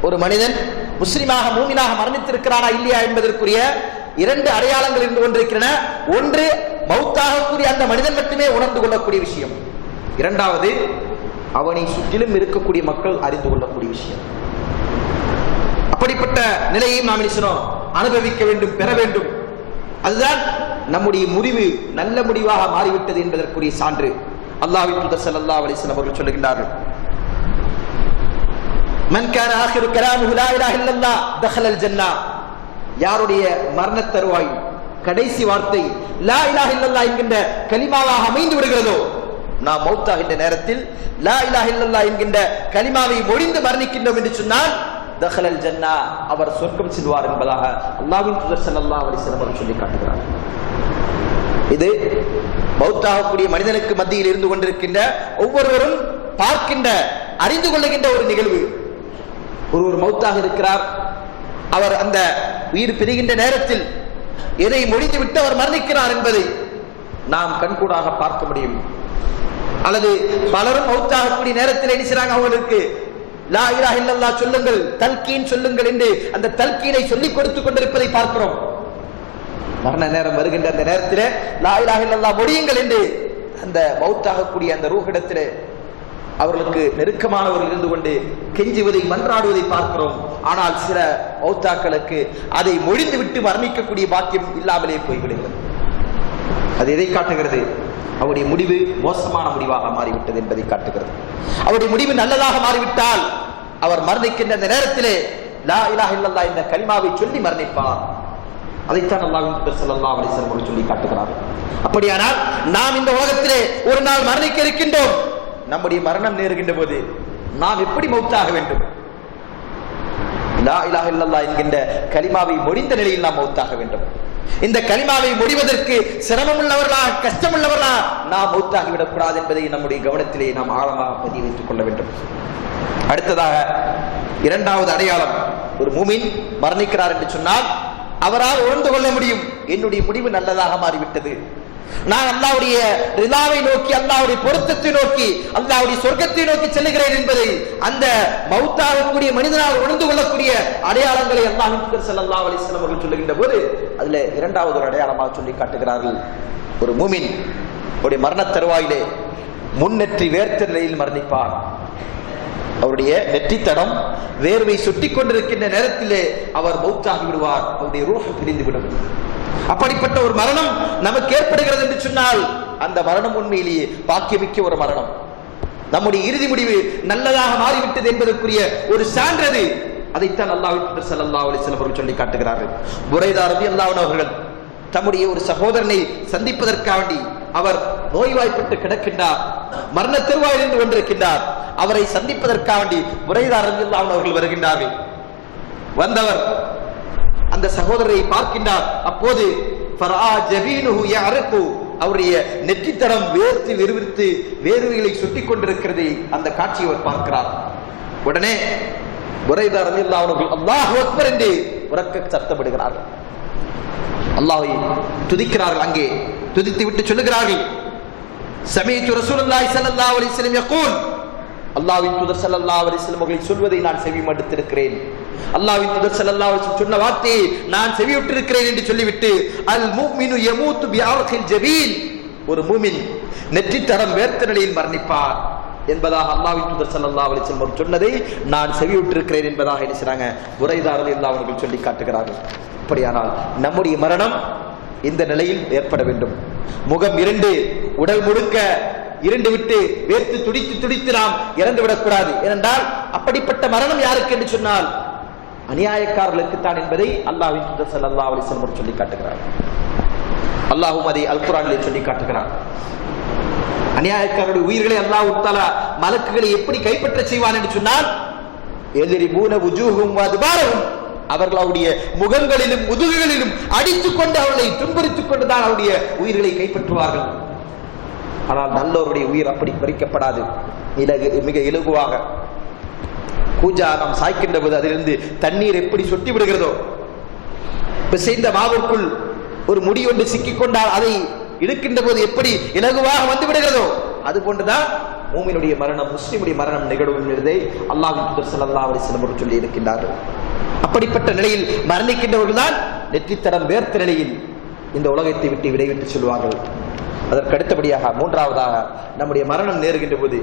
ஒரு மனிதன் முஸ்லிமாக மூமினாக மரணித்திருக்கிறானா இல்லையா என்பதற்குரிய இரண்டு அடையாளங்கள் இருந்து கொண்டிருக்கின்றன. ஒன்று மௌத்தாகக்கூடிய அந்த மனிதன் மட்டுமே உணர்ந்து கொள்ளக்கூடிய விஷயம், இரண்டாவது அவனை சுற்றிலும் இருக்கக்கூடிய மக்கள் அறிந்து கொள்ளக்கூடிய விஷயம். அப்படிப்பட்ட நிலையை நாம் அனுபவிக்க வேண்டும், பெற வேண்டும். அதுதான் நம்முடைய முடிவு நல்ல முடிவாக மாறிவிட்டது என்பதற்குரிய சான்று. அல்லாஹ்வின் தூதர் ஸல்லல்லாஹு அலைஹி வஸல்லம் அவர்கள் சொல்லுகின்றார்கள், மன் கான ஆகிரு கலாமுஹு லா இலாஹ இல்லல்லாஹ் தஹலல் ஜன்னah, யாருடைய மரண தருவாய் கடைசி வார்த்தை லா இலாஹ இல்லல்லாஹ் என்கின்ற கலிமாவாக அமைந்து விடுகிறதோ, நாம் மௌத்தாகின்ற நேரத்தில் லா இலாஹ இல்லல்லாஹ் என்கின்ற கலிமாவை மொழிந்து மரணிக்கின்றோம் என்று சொன்னால் தஹலல் ஜன்னah, அவர் சொர்க்கம் செல்வார் என்பதாக அல்லாஹ்வின் தூதர் ஸல்லல்லாஹு அலைஹி வஸல்லம் அவர்கள் சொல்லி காட்டுகிறார். இது மௌத்தாகக்கூடிய மனிதனுக்கு மத்தியில் இருந்து கொண்டிருக்கின்ற ஒவ்வொருவரும் பார்க்கின்ற அறிந்து கொள்ளுகின்ற ஒரு நிகழ்வு. ஒருவர் மௌத்தாக இருக்கிறார், அவர் அந்த உயிர் பிரிகின்ற நேரத்தில் எதை முடிந்து விட்டு அவர் மரணிக்கிறார் என்பதை நாம் கண்கூடாக பார்க்க முடியும். அல்லது பலரும் மௌத்தாகக்கூடிய நேரத்தில் என்ன செய்றாங்க, அவர்களுக்கு லா இலாஹ இல்லல்லாஹ் சொல்லுங்கள், தல்கீன் சொல்லுங்கள் என்று அந்த தல்கீனை சொல்லிக் கொடுத்துக் கொண்டிருப்பதை பார்க்கிறோம். மரண நேரம் வருகின்ற அந்த நேரத்தில் லா இலாஹ இல்லல்லாஹ் மொழியுங்கள் என்று அந்த மௌத்தாகக்கூடிய அந்த ரூஹிடத்திலே அவர்களுக்கு நெருக்கமானவர்கள் இருந்து கொண்டு கெஞ்சுவதை மன்றாடுவதை பார்க்கிறோம். ஆனால் சில மௌத்தாக்களுக்கு அதை மொழிந்து விட்டு மரணிக்கக்கூடிய பாக்கியம் இல்லாமலே போய்விடுகிறது. அது எதை காட்டுகிறது? அவருடைய முடிவு மோசமான முடிவாக மாறிவிட்டது என்பதை காட்டுகிறது. அவருடைய முடிவு நல்லதாக மாறிவிட்டால் அவர் மரணிக்கின்ற அந்த நேரத்திலே லா இலாஹ இல்லல்லாஹ் என்ற கலிமாவை சொல்லி மரணிப்பார். அதைத்தான் அல்லாஹ்வின் தூதர் ஸல்லல்லாஹு அலைஹி வஸல்லம் சொல்லி காட்டுகிறார். அப்படியானால் நாம் இந்த உலகத்திலே ஒரு நாள் மரணிக்க இருக்கின்றோம். நம்முடைய மரணம் நேருகின்ற போது நாம் எப்படி மௌத்தாக வேண்டும்? லா இலாஹ இல்லல்லாஹ் என்கின்ற கலிமாவை மொழிந்த நிலையில் நாம் மௌத்தாக வேண்டும். இந்த கலிமாவை முடிவதற்கு சிரமம் உள்ளவர்களா, கஷ்டம் உள்ளவர்களா நாம் மௌத்தாகிவிடக் கூடாது என்பதை நம்முடைய கவனத்திலே நாம் ஆழமாக பதிய வைத்துக் கொள்ள வேண்டும். அடுத்ததாக இரண்டாவது அடையாளம், ஒரு மூமின் மரணிக்கிறார் என்று சொன்னால் அவரால் உணர்ந்து கொள்ள முடியும், என்னுடைய முடிவு நல்லதாக மாறிவிட்டது, நான் அல்லாஹ்வுடைய ரிலாவை நோக்கி, அல்லாஹ்வுடைய பொருத்தத்தை நோக்கி, அல்லாஹ்வுடைய சொர்க்கத்தை நோக்கி செல்லுகிறேன் என்பதை அந்த மௌத்தாகக்கூடிய மனிதனால் உணர்ந்து கொள்ளக்கூடிய அடையாளங்களை அல்லாஹ்வின் தூதர் ஸல்லல்லாஹு அலைஹி வஸல்லம் அவர்கள் சொல்லுகின்ற போது அதுல இரண்டாவது ஒரு அடையாளமாக சொல்லி காட்டுகிறார்கள். ஒரு மூமின் அவருடைய மரண தருவாயிலே முன்னெற்றி வேர்த்த நிலையில் மரணிப்பார். அவருடைய நெற்றித்தடம் வேர்வை சுட்டிக் கொண்டிருக்கின்ற நேரத்திலே அவர் மௌத்தாகி விடுவார், அவருடைய ரூஹ் பிரிந்துவிடும். அப்படிப்பட்ட ஒரு மரணம் நமக்கு ஏற்படுகிறது என்று சொன்னால் அந்த மரணம் உண்மையிலேயே பாக்கியமிக்க ஒரு மரணம். நம்முடைய இறுதி முடிவு நல்லதாக மாறிவிட்டது என்பதற்குரிய ஒரு சான்றது. அதைத்தான் அல்லாஹ்வின் தூதர் ஸல்லல்லாஹு அலைஹி வஸல்லம் அவர்கள் சொல்லி காட்டுகிறார்கள். புரைதா ரலியல்லாஹு அன்ஹு அவர்கள் தம்முடைய ஒரு சகோதரனை சந்திப்பதற்காக அவர் நோய்வாய்ப்பட்டு கிடக்கின்றார், மரண தருவாயில் இருந்து கொண்டிருக்கின்றார். அவரை சந்திப்பதற்காக புரைதா ரலியல்லாஹு அன்ஹு அவர்கள் வருகின்றார்கள். வந்தவர் அந்த சகோதரரை பார்க்கின்றார். அப்போது அவருடைய நெற்றித்தடம் வேர்த்து விறுவிறுத்து வேர்வைகளை சுட்டிக் கொண்டிருக்கிறது. அந்த காட்சியை அவர் பார்க்கிறார். உடனே புரைதா ரலியல்லாஹு அன்ஹு அல்லாஹு அக்பர் என்று உரக்க சத்தமிடுகிறார்கள். அல்லாஹ்வை துதிக்கிறார்கள். அங்கே துதித்து விட்டு சொல்லுகிறார்கள், சமீஅத்து ரசூலுல்லாஹி ஸல்லல்லாஹு அலைஹி வஸல்லம் யகூல், அல்லாஹ்வின் தூதர் ஸல்லல்லாஹு அலைஹி வஸல்லம் அவர்கள் சொல்வதை நான் செவிமடுத்திருக்கிறேன். அல்லாஹ்வின் தூதர் ஸல்லல்லாஹு அலைஹி வஸல்லம் சொன்ன வார்த்தையை நான் செவியுற்றிருக்கிறேன் என்று சொல்லிவிட்டு அல் முஃமினு யமூத்து பிஅர்கில் ஜபீன், ஒரு மூமின் நெற்றித்தடம் வேர்த்த நிலையில் மரணிப்பார் என்பதாக அல்லாஹ்வின் தூதர் ஸல்லல்லாஹு அலைஹி வஸல்லம் சொன்னதை நான் செவியுற்றிருக்கிறேன் என்பதாக என்ன செய்றாங்க, புரைதா ரலியல்லாஹு அன்ஹு அவர்கள் சொல்லி காட்டுகிறார்கள். அப்படியானால் நம்முடைய மரணம் இந்த நிலையில் ஏற்பட வேண்டும். முகம் இரண்டு, உடல் முழுக்க இரண்டு விட்டு வேர்த்து துடித்து துடித்து நாம் இறந்து விடக்கூடாது. ஏனென்றால் அப்படிப்பட்ட மரணம் யாருக்கு என்று சொன்னால் அநியாயக்காரர்களுக்கு தான் என்பதை அல்லாஹ்வின் தூதர் ஸல்லல்லாஹு அலைஹி வஸல்லம் சொல்லி காட்டுகிறார். அல்லாஹ்வும் அதை அல் குர்ஆனிலே சொல்லி காட்டுகிறார். அநியாயக்காரருடைய உயிர்களை அல்லாஹ் தஆலா மலக்குகளை எப்படி கைப்பற்ற செய்வான் என்று சொன்னால் எதிரிபூன வுஜூஹும் வதுபாரஹும், அவர்களுடைய முகங்களிலும் முதுகுகளிலும் அடித்துக் கொண்டு அவர்களை துன்புறுத்திக் கொண்டுதான் அவருடைய உயிர்களை கைப்பற்றுவார்கள். ஆனால் நல்லவருடைய உயிர் அப்படி பறிக்கப்படாது. மிக இலகுவாக கூஜா நாம் சாய்க்கின்ற போது அதிலிருந்து தண்ணீர் எப்படி சொட்டி விடுகிறதோ, பிசைந்த மாவுக்குள் ஒரு முடி ஒன்று சிக்கிக் கொண்டால் அதை இழுக்கின்ற போது எப்படி இலகுவாக வந்து விடுகிறதோ அது போன்றுதான் மூமினுடைய மரணம், முஸ்லிமுடைய மரணம் நிகழும் என்பதை அல்லாஹ்வின் தூதர் ஸல்லல்லாஹு அலைஹி வஸல்லம் சொல்லி இருக்கின்றார்கள். அப்படிப்பட்ட நிலையில் மரணிக்கின்றவர்கள் தான் நெற்றித்தடம் வேர்த்த நிலையில் இந்த உலகத்தை விட்டு விடைவிட்டு சொல்வார்கள். அதற்கு அடுத்தபடியாக மூன்றாவதாக நம்முடைய மரணம் நேருகின்ற போது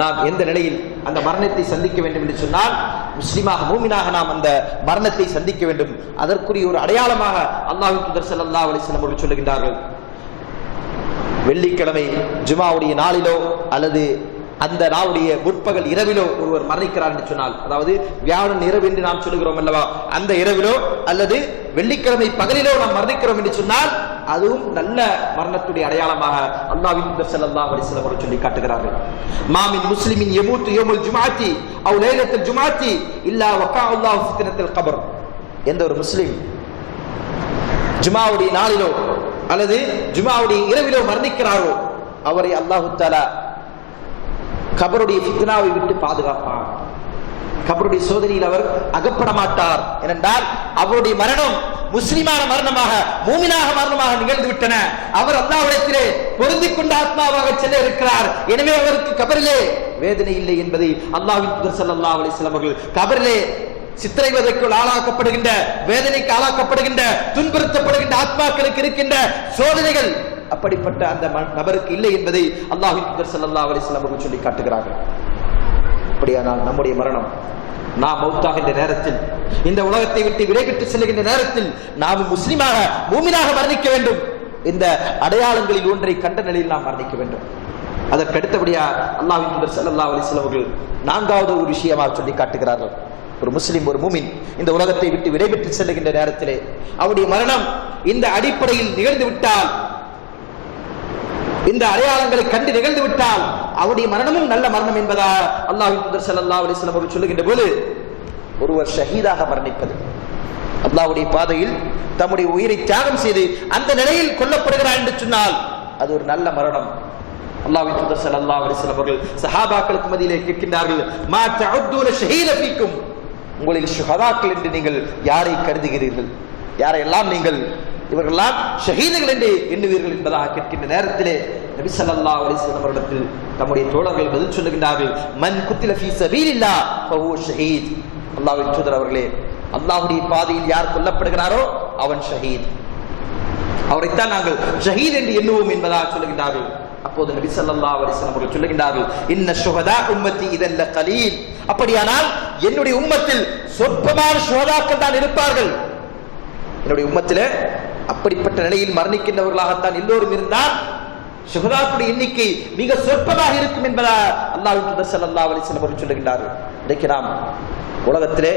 நாம் எந்த நிலையில் அந்த மரணத்தை சந்திக்க வேண்டும் என்று சொன்னால் முஸ்லிமாக மூமினாக நாம் அந்த மரணத்தை சந்திக்க வேண்டும். அதற்குரிய ஒரு அடையாளமாக அல்லாஹ்வின் தூதர் ஸல்லல்லாஹு அலைஹி வஸல்லம் அவர்கள் சொல்லுகின்றார்கள், வெள்ளிக்கிழமை ஜுமாவுடைய நாளிலோ அல்லது அந்த நாளுடைய முற்பகல் இரவிலோ ஒருவர் மரணிக்கிறார் என்று சொன்னால், அதாவது வியாழன் இரவு என்று நாம் சொல்லுகிறோம் அல்லவா, அந்த இரவிலோ அல்லது வெள்ளிக்கிழமை பகலிலோ நாம் மரணிக்கிறோம் என்று சொன்னால் அதுவும் நல்ல மரணத்துடைய அடையாளமாக அல்லாஹ்வின் தூதர் ஸல்லல்லாஹு அலைஹி வஸல்லம் அவர்கள் சொல்லி காட்டுகிறார்கள். மாமின் முஸ்லிமின் யமூத்து யௌமுல் ஜும்ஆத்தி அவ் லைலத்துல் ஜும்ஆத்தி இல்லா வகா அல்லாஹு ஃபித்னத்துல் கபர். எந்த ஒரு முஸ்லிம் ஜும்ஆவுடைய நாளிலோ அல்லது ஜும்ஆவுடைய இரவிலோ மரணிக்கிறாரோ அவரை அல்லாஹ் தஆலா கபருடைய ஃபித்னாவை விட்டு பாதுகாப்பார். கபருடைய சோதனையில் அவர் அகப்பட மாட்டார். ஏனென்றால் அவருடைய மரணம் முஸ்லிமான மரணமாக, மூமினாக மரணமாக நிகழ்ந்து விட்டன. அவர் அல்லாஹ்விடத்திலே பொருந்திக் கொண்ட ஆத்மாவாக செல்ல இருக்கிறார். எனவே அவருக்கு கபரிலே வேதனை இல்லை என்பதை அல்லாஹ்வின் தூதர் ஸல்லல்லாஹு அலைஹி வஸல்லம் அவர்கள் கபரிலே சித்திரைவதைக்குள் ஆளாக்கப்படுகின்ற, வேதனைக்கு ஆளாக்கப்படுகின்ற, துன்புறுத்தப்படுகின்ற ஆத்மாக்களுக்கு இருக்கின்ற சோதனைகள் அப்படிப்பட்ட அந்த நபருக்கு இல்லை என்பதை அல்லாஹ்வின் தூதர் ஸல்லல்லாஹு அலைஹி வஸல்லம் அவர்கள் சொல்லி காட்டுகிறார்கள். அப்படியானால் நம்முடைய மரணம், நாம் மௌத்தாகின்ற நேரத்தில், இந்த உலகத்தை விட்டு விடைபெற்று செல்கின்ற நேரத்தில் நாம் முஸ்லிமாக மூமினாக மரணிக்க வேண்டும். இந்த அடையாளங்களில் ஒன்றை கண்ட நிலையில் நாம் மரணிக்க வேண்டும். அதற்கு அடுத்தபடியா அல்லாஹ்வின் தூதர் ஸல்லல்லாஹு அலைஹி வஸல்லம் அவர்கள் நான்காவது ஒரு விஷயமாக சொல்லி காட்டுகிறார்கள். ஒரு முஸ்லிம், ஒரு மூமின் இந்த உலகத்தை விட்டு விடைபெற்று செல்கின்ற நேரத்திலே அவருடைய மரணம் இந்த அடிப்படையில் நிகழ்ந்து விட்டால், இந்த அடையாளங்களை கண்டு நிகழ்ந்து விட்டால் அவருடைய மரணமும் நல்ல மரணம் என்பதா அல்லாஹ்வின் தூதர் ஸல்லல்லாஹு அலைஹி வஸல்லம் அவர்கள் சொல்லுகின்ற போது, ஒருவர் ஷஹீதாக மரணிப்பது, அல்லாஹ்வுடைய பாதையில் தம்முடைய உயிரை தியாகம் செய்து அந்த நிலையில் கொல்லப்படுகிறார் என்று சொன்னால் அது ஒரு நல்ல மரணம். அல்லாஹ்வின் தூதர் ஸல்லல்லாஹு அலைஹி வஸல்லம் அவர்கள் சஹாபாக்களுக்கு மத்தியிலே கேட்கின்றார்கள், மா தஅதுன ஷஹீத ஃபீக்கும், உங்களில் ஷுஹதாக்கள் என்று நீங்கள் யாரை கருதுகிறீர்கள்? யாரையெல்லாம் நீங்கள் இவர்களெல்லாம் ஷஹீதுகள் என்று எண்ணுவீர்கள் என்பதாக கேட்கின்ற நேரத்திலே நபி ஸல்லல்லாஹு அலைஹி வஸல்லம் அவர்கள் தம்முடைய தோழர்கள் பதில் சொல்லுகின்றார்கள், மன் குத்தில ஃபீ சபீலில்லாஹ் ஃபஹுவ ஷஹீத். அல்லாஹ்வின் தூதர் அவர்களே, அல்லாஹ்வுடைய பாதையில் யார் கொல்லப்படுகிறாரோ அவன் ஷஹீத், அவரைத்தான் நாங்கள் ஷஹீத் என்று எண்ணுவோம் என்பதாக சொல்லுகின்றார்கள். அப்போது நபி ஸல்லல்லாஹு அலைஹி வஸல்லம் அவர்கள் சொல்லுகின்றார்கள், இன்ன ஷுஹதா உம்மத்தி இதன் லகலீல், அப்படியானால் என்னுடைய உம்மத்தில் சொற்பமான ஷுஹதாக்கள் தான் இருப்பார்கள். என்னுடைய உம்மத்திலே அப்படிப்பட்ட நிலையில் மரணிக்கின்றவர்களாகத்தான் எல்லோரும் இருந்தால் ஷுஹதாக்களுடைய எண்ணிக்கை மிக சொற்பமாக இருக்கும் என்பதா அல்லாஹ்வின் தூதர் ஸல்லல்லாஹு அலைஹி வஸல்லம் அவர்கள் சொல்லுகின்றார்கள். இன்றைக்கு நாம் உலகத்திலே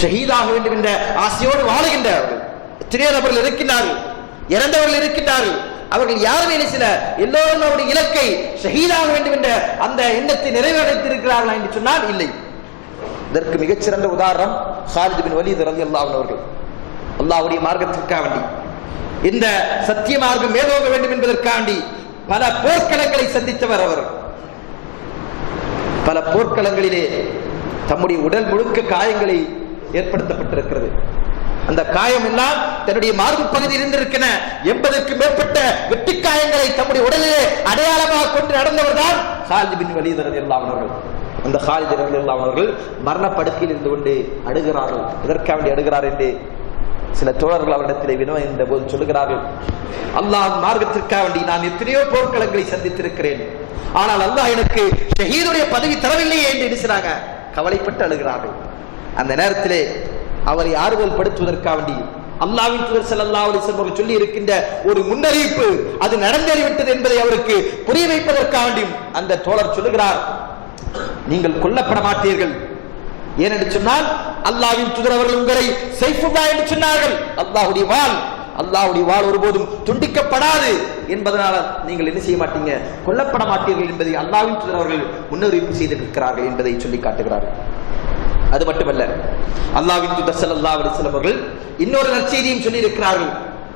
ஷஹீதாக வேண்டும் என்ற ஆசையோடு வாழுகின்றவர்கள் எத்தனையோ நபர்கள் இருக்கின்றார்கள், இறந்தவர்கள் இருக்கின்றார்கள். அவர்கள் யாருமே சில எல்லோரும் அவருடைய இலக்கை ஷஹீதாக வேண்டும் என்ற அந்த எண்ணத்தை நிறைவேற்றிருக்கிறார்களா என்று சொன்னால் இல்லை. இதற்கு மிகச்சிறந்த உதாரணம் ஹாலித் பின் வலீத் ரலியல்லாஹு அன்ஹு அவர்கள். அல்லாஹ்வுடைய மார்க்கத்திற்காக வேண்டி, இந்த சத்திய மார்க்கம் மேலோங்க வேண்டும் என்பதற்காக வேண்டி பல போர்க்களங்களை சந்தித்தவர். அவர் பல போர்க்களங்களிலே தம்முடைய உடல் முழுக்க காயங்களை ஏற்படுத்தப்பட்டிருக்கிறது. அந்த காயம் எல்லாம் தன்னுடைய மார்பு பகுதியில் இருந்திருக்கிற 80க்கு மேற்பட்ட வெட்டி காயங்களை தம்முடைய உடலிலே அடையாளமாக கொண்டு நடந்தவர் தான் ஹாலித் பின் வலீத் ரலியல்லாஹு அன்ஹு அவர்கள். அந்த ஹாலித் ரலியல்லாஹு அன்ஹு அவர்கள் மரணப்படுக்கையில் இருந்து கொண்டு அழுகிறார்கள். எதற்காக வேண்டி அழுகிறார் என்று சில தோழர்கள் அவரிடத்திலே வினவுகின்ற போது சொல்லுகிறார்கள், அல்லாஹ் மார்க்கத்திற்காக வேண்டி நான் எத்தனையோ போர்க்களங்களை சந்தித்திருக்கிறேன், ஆனால் அல்லாஹ் எனக்கு ஷஹீதுடைய பதவி தரவில்லையே என்று நினைச்சாங்க, கவலைப்பட்டு அழுகிறார்கள். அந்த நேரத்திலே அவரை ஆறுதல் படுத்துவதற்காக வேண்டி அல்லாஹ்வின் தூதர் ஸல்லல்லாஹு அலைஹி வஸல்லம் அவர்கள் சொல்லி இருக்கின்ற ஒரு முன்னறிவிப்பு அது நடந்தேறிவிட்டது என்பதை அவருக்கு புரிய வைப்பதற்காக வேண்டி அந்த தோழர் சொல்லுகிறார், நீங்கள் கொல்லப்பட மாட்டீர்கள். ஏனென்று சொன்னால் அல்லாஹ்வின் தூதர் அவர்கள் உங்களை ஸைஃபுல்லாஹ் என்று சொன்னார்கள். அல்லாஹ்வுடைய வாள் ஒருபோதும் துண்டிக்கப்படாது என்பதனால நீங்கள் என்ன செய்ய மாட்டீங்க, கொல்லப்பட மாட்டீர்கள் என்பதை அல்லாஹ்வின் தூதர் அவர்கள் முன்னறிவிப்பு செய்திருக்கிறார்கள் என்பதை சொல்லி காட்டுகிறார்கள். அது மட்டுமல்ல, அல்லாஹ்வின் தூதர் ஸல்லல்லாஹு அலைஹி வஸல்லம் அவர்கள் இன்னொரு நற்செய்தியும் சொல்லி இருக்கிறார்கள்.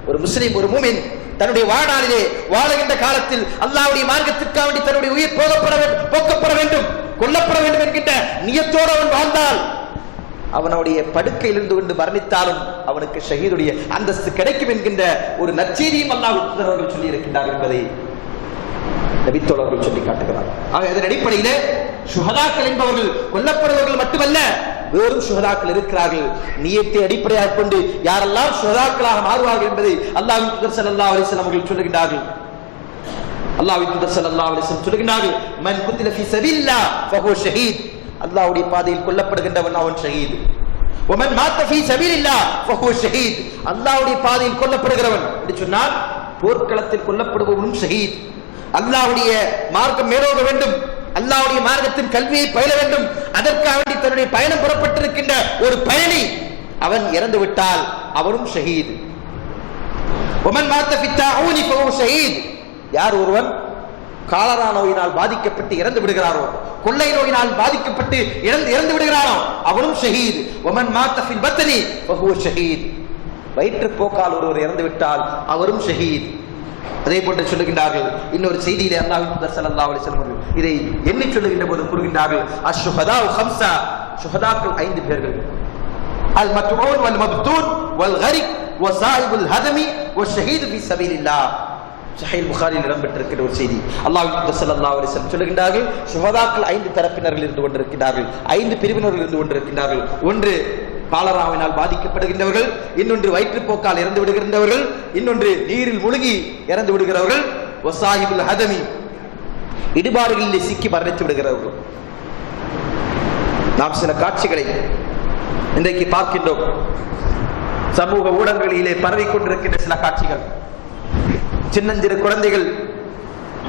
ஒரு முஸ்லிம், ஒரு மூமின் தன்னுடைய வாழ்நாளிலே வாழுகின்ற காலத்தில் அல்லாஹ்வுடைய மார்க்கத்திற்காக வேண்டி தன்னுடைய உயிர் போக்கப்பட வேண்டும், கொல்லப்பட வேண்டும் என்கின்ற நியத்தோடு அவன் வாழ்ந்தால் அவனுடைய படுக்கையில் இருந்து கொண்டு மரணித்தாலும் அவனுக்கு ஷஹீதுடைய அந்தஸ்து கிடைக்கும் என்கின்ற ஒரு நற்செய்தியும் அல்லாஹ்வின் தூதர் அவர்கள் சொல்லி இருக்கின்றார் என்பதை நபித்தோழர்கள் சொல்லி காட்டுகிறார்கள். ஆக அதன் அடிப்படையிலே ஷுஹதாக்கள் என்பவர்கள் கொல்லப்படுபவர்கள் மட்டுமல்ல, வேறும் ஷுஹதாக்கள் இருக்கிறார்கள். நியத்தை அடிப்படையாக கொண்டு யாரெல்லாம் ஷுஹதாக்களாக மாறுவார்கள் என்பதை அல்லாஹ்வின் தூதர் ஸல்லல்லாஹு அலைஹி வஸல்லம் அவர்கள் சொல்லுகிறார்கள். அல்லாஹ்வின் தூதர் ஸல்லல்லாஹு அலைஹி வஸல்லம் சொல்லுகிறார்கள், மன் குத்தில ஃபீ சபீலில்லாஹ் ஃபஹுவ ஷஹீத், அல்லாஹ்வுடைய பாதையில் கொல்லப்படுகின்றவன் அவன் ஷஹீத். வமன் மாத்த ஃபீ சபீலில்லாஹ் ஃபஹுவ ஷஹீத், அல்லாஹ்வுடைய பாதையில் கொல்லப்படுகிறவன் என்று சொன்னால் போர்க்களத்தில் கொல்லப்படுபவனும் ஷஹீத். அல்லாஹ்வுடைய மார்க்கம் மேலோக வேண்டும், அல்லாஹ்வுடைய மார்க்கத்தின் கல்வியை பயில வேண்டும். அதற்காக வேண்டி தன்னுடைய பயணம் புறப்பட்டிருக்கின்ற ஒரு பயணி அவன் இறந்து விட்டால் அவனும் ஷஹீத். ومن مات في الطاعون فهو شهيد. யார் ஒருவன் காலரா நோயினால் பாதிக்கப்பட்டு இறந்து விடுகிறாரோ, கொள்ளை நோயினால் பாதிக்கப்பட்டு இறந்து விடுகிறாரோ அவனும் ஷஹீத். ومن مات في البطن فهو شهيد. வயிற்றுப்போக்கால் ஒருவர் இறந்து விட்டால் அவரும் ஷஹீத். அதே போன்று சொல்லுகின்றார்கள் இன்னொரு செய்தியிலே அல்லாஹ்வின் தூதர் ஸல்லல்லாஹு அலைஹி வஸல்லம் அவர்கள் இதை எண்ணி சொல்லுகின்ற போது கூறுகின்றார்கள், அஷ்ஹுஹதாஉ ஹம்ஸா, ஷுஹதாக்கள் 5 பேர்கள். அல் மத்ஊன் வல் மப்தூன் வல் கரிக் வஸாயிபுல் ஹதமி வஷஹீது ஃபீ ஸபீலில்லாஹ். சஹீஹ் புகாரியில் இடம்பெற்றிருக்கிற ஒரு செய்தி. அல்லாஹ்வின் தூதர் ஸல்லல்லாஹு அலைஹி வஸல்லம் சொல்லுகின்றார்கள், ஷுஹதாக்கள் 5 தரப்பினர்கள் இருந்து கொண்டிருக்கிறார்கள், 5 பிரிவினர்கள் இருந்து கொண்டிருக்கிறார்கள். ஒன்று காலராவினால் பாதிக்கப்படுகின்றவர்கள், இன்னொன்று வயிற்றுப்போக்கால் இறந்து விடுகின்றவர்கள், இன்னொன்று நீரில் முழுகி இறந்து விடுகிறவர்கள், வஸாயிபுல் ஹதமி இடுபாடுகளில் சிக்கி மரணித்து விடுகிறவர்கள். நாம் சில காட்சிகளை இன்றைக்கு பார்க்கின்றோம். சமூக ஊடகங்களிலே பரவிக் கொண்டிருக்கின்ற சில காட்சிகள். சின்னஞ்சிறு குழந்தைகள்,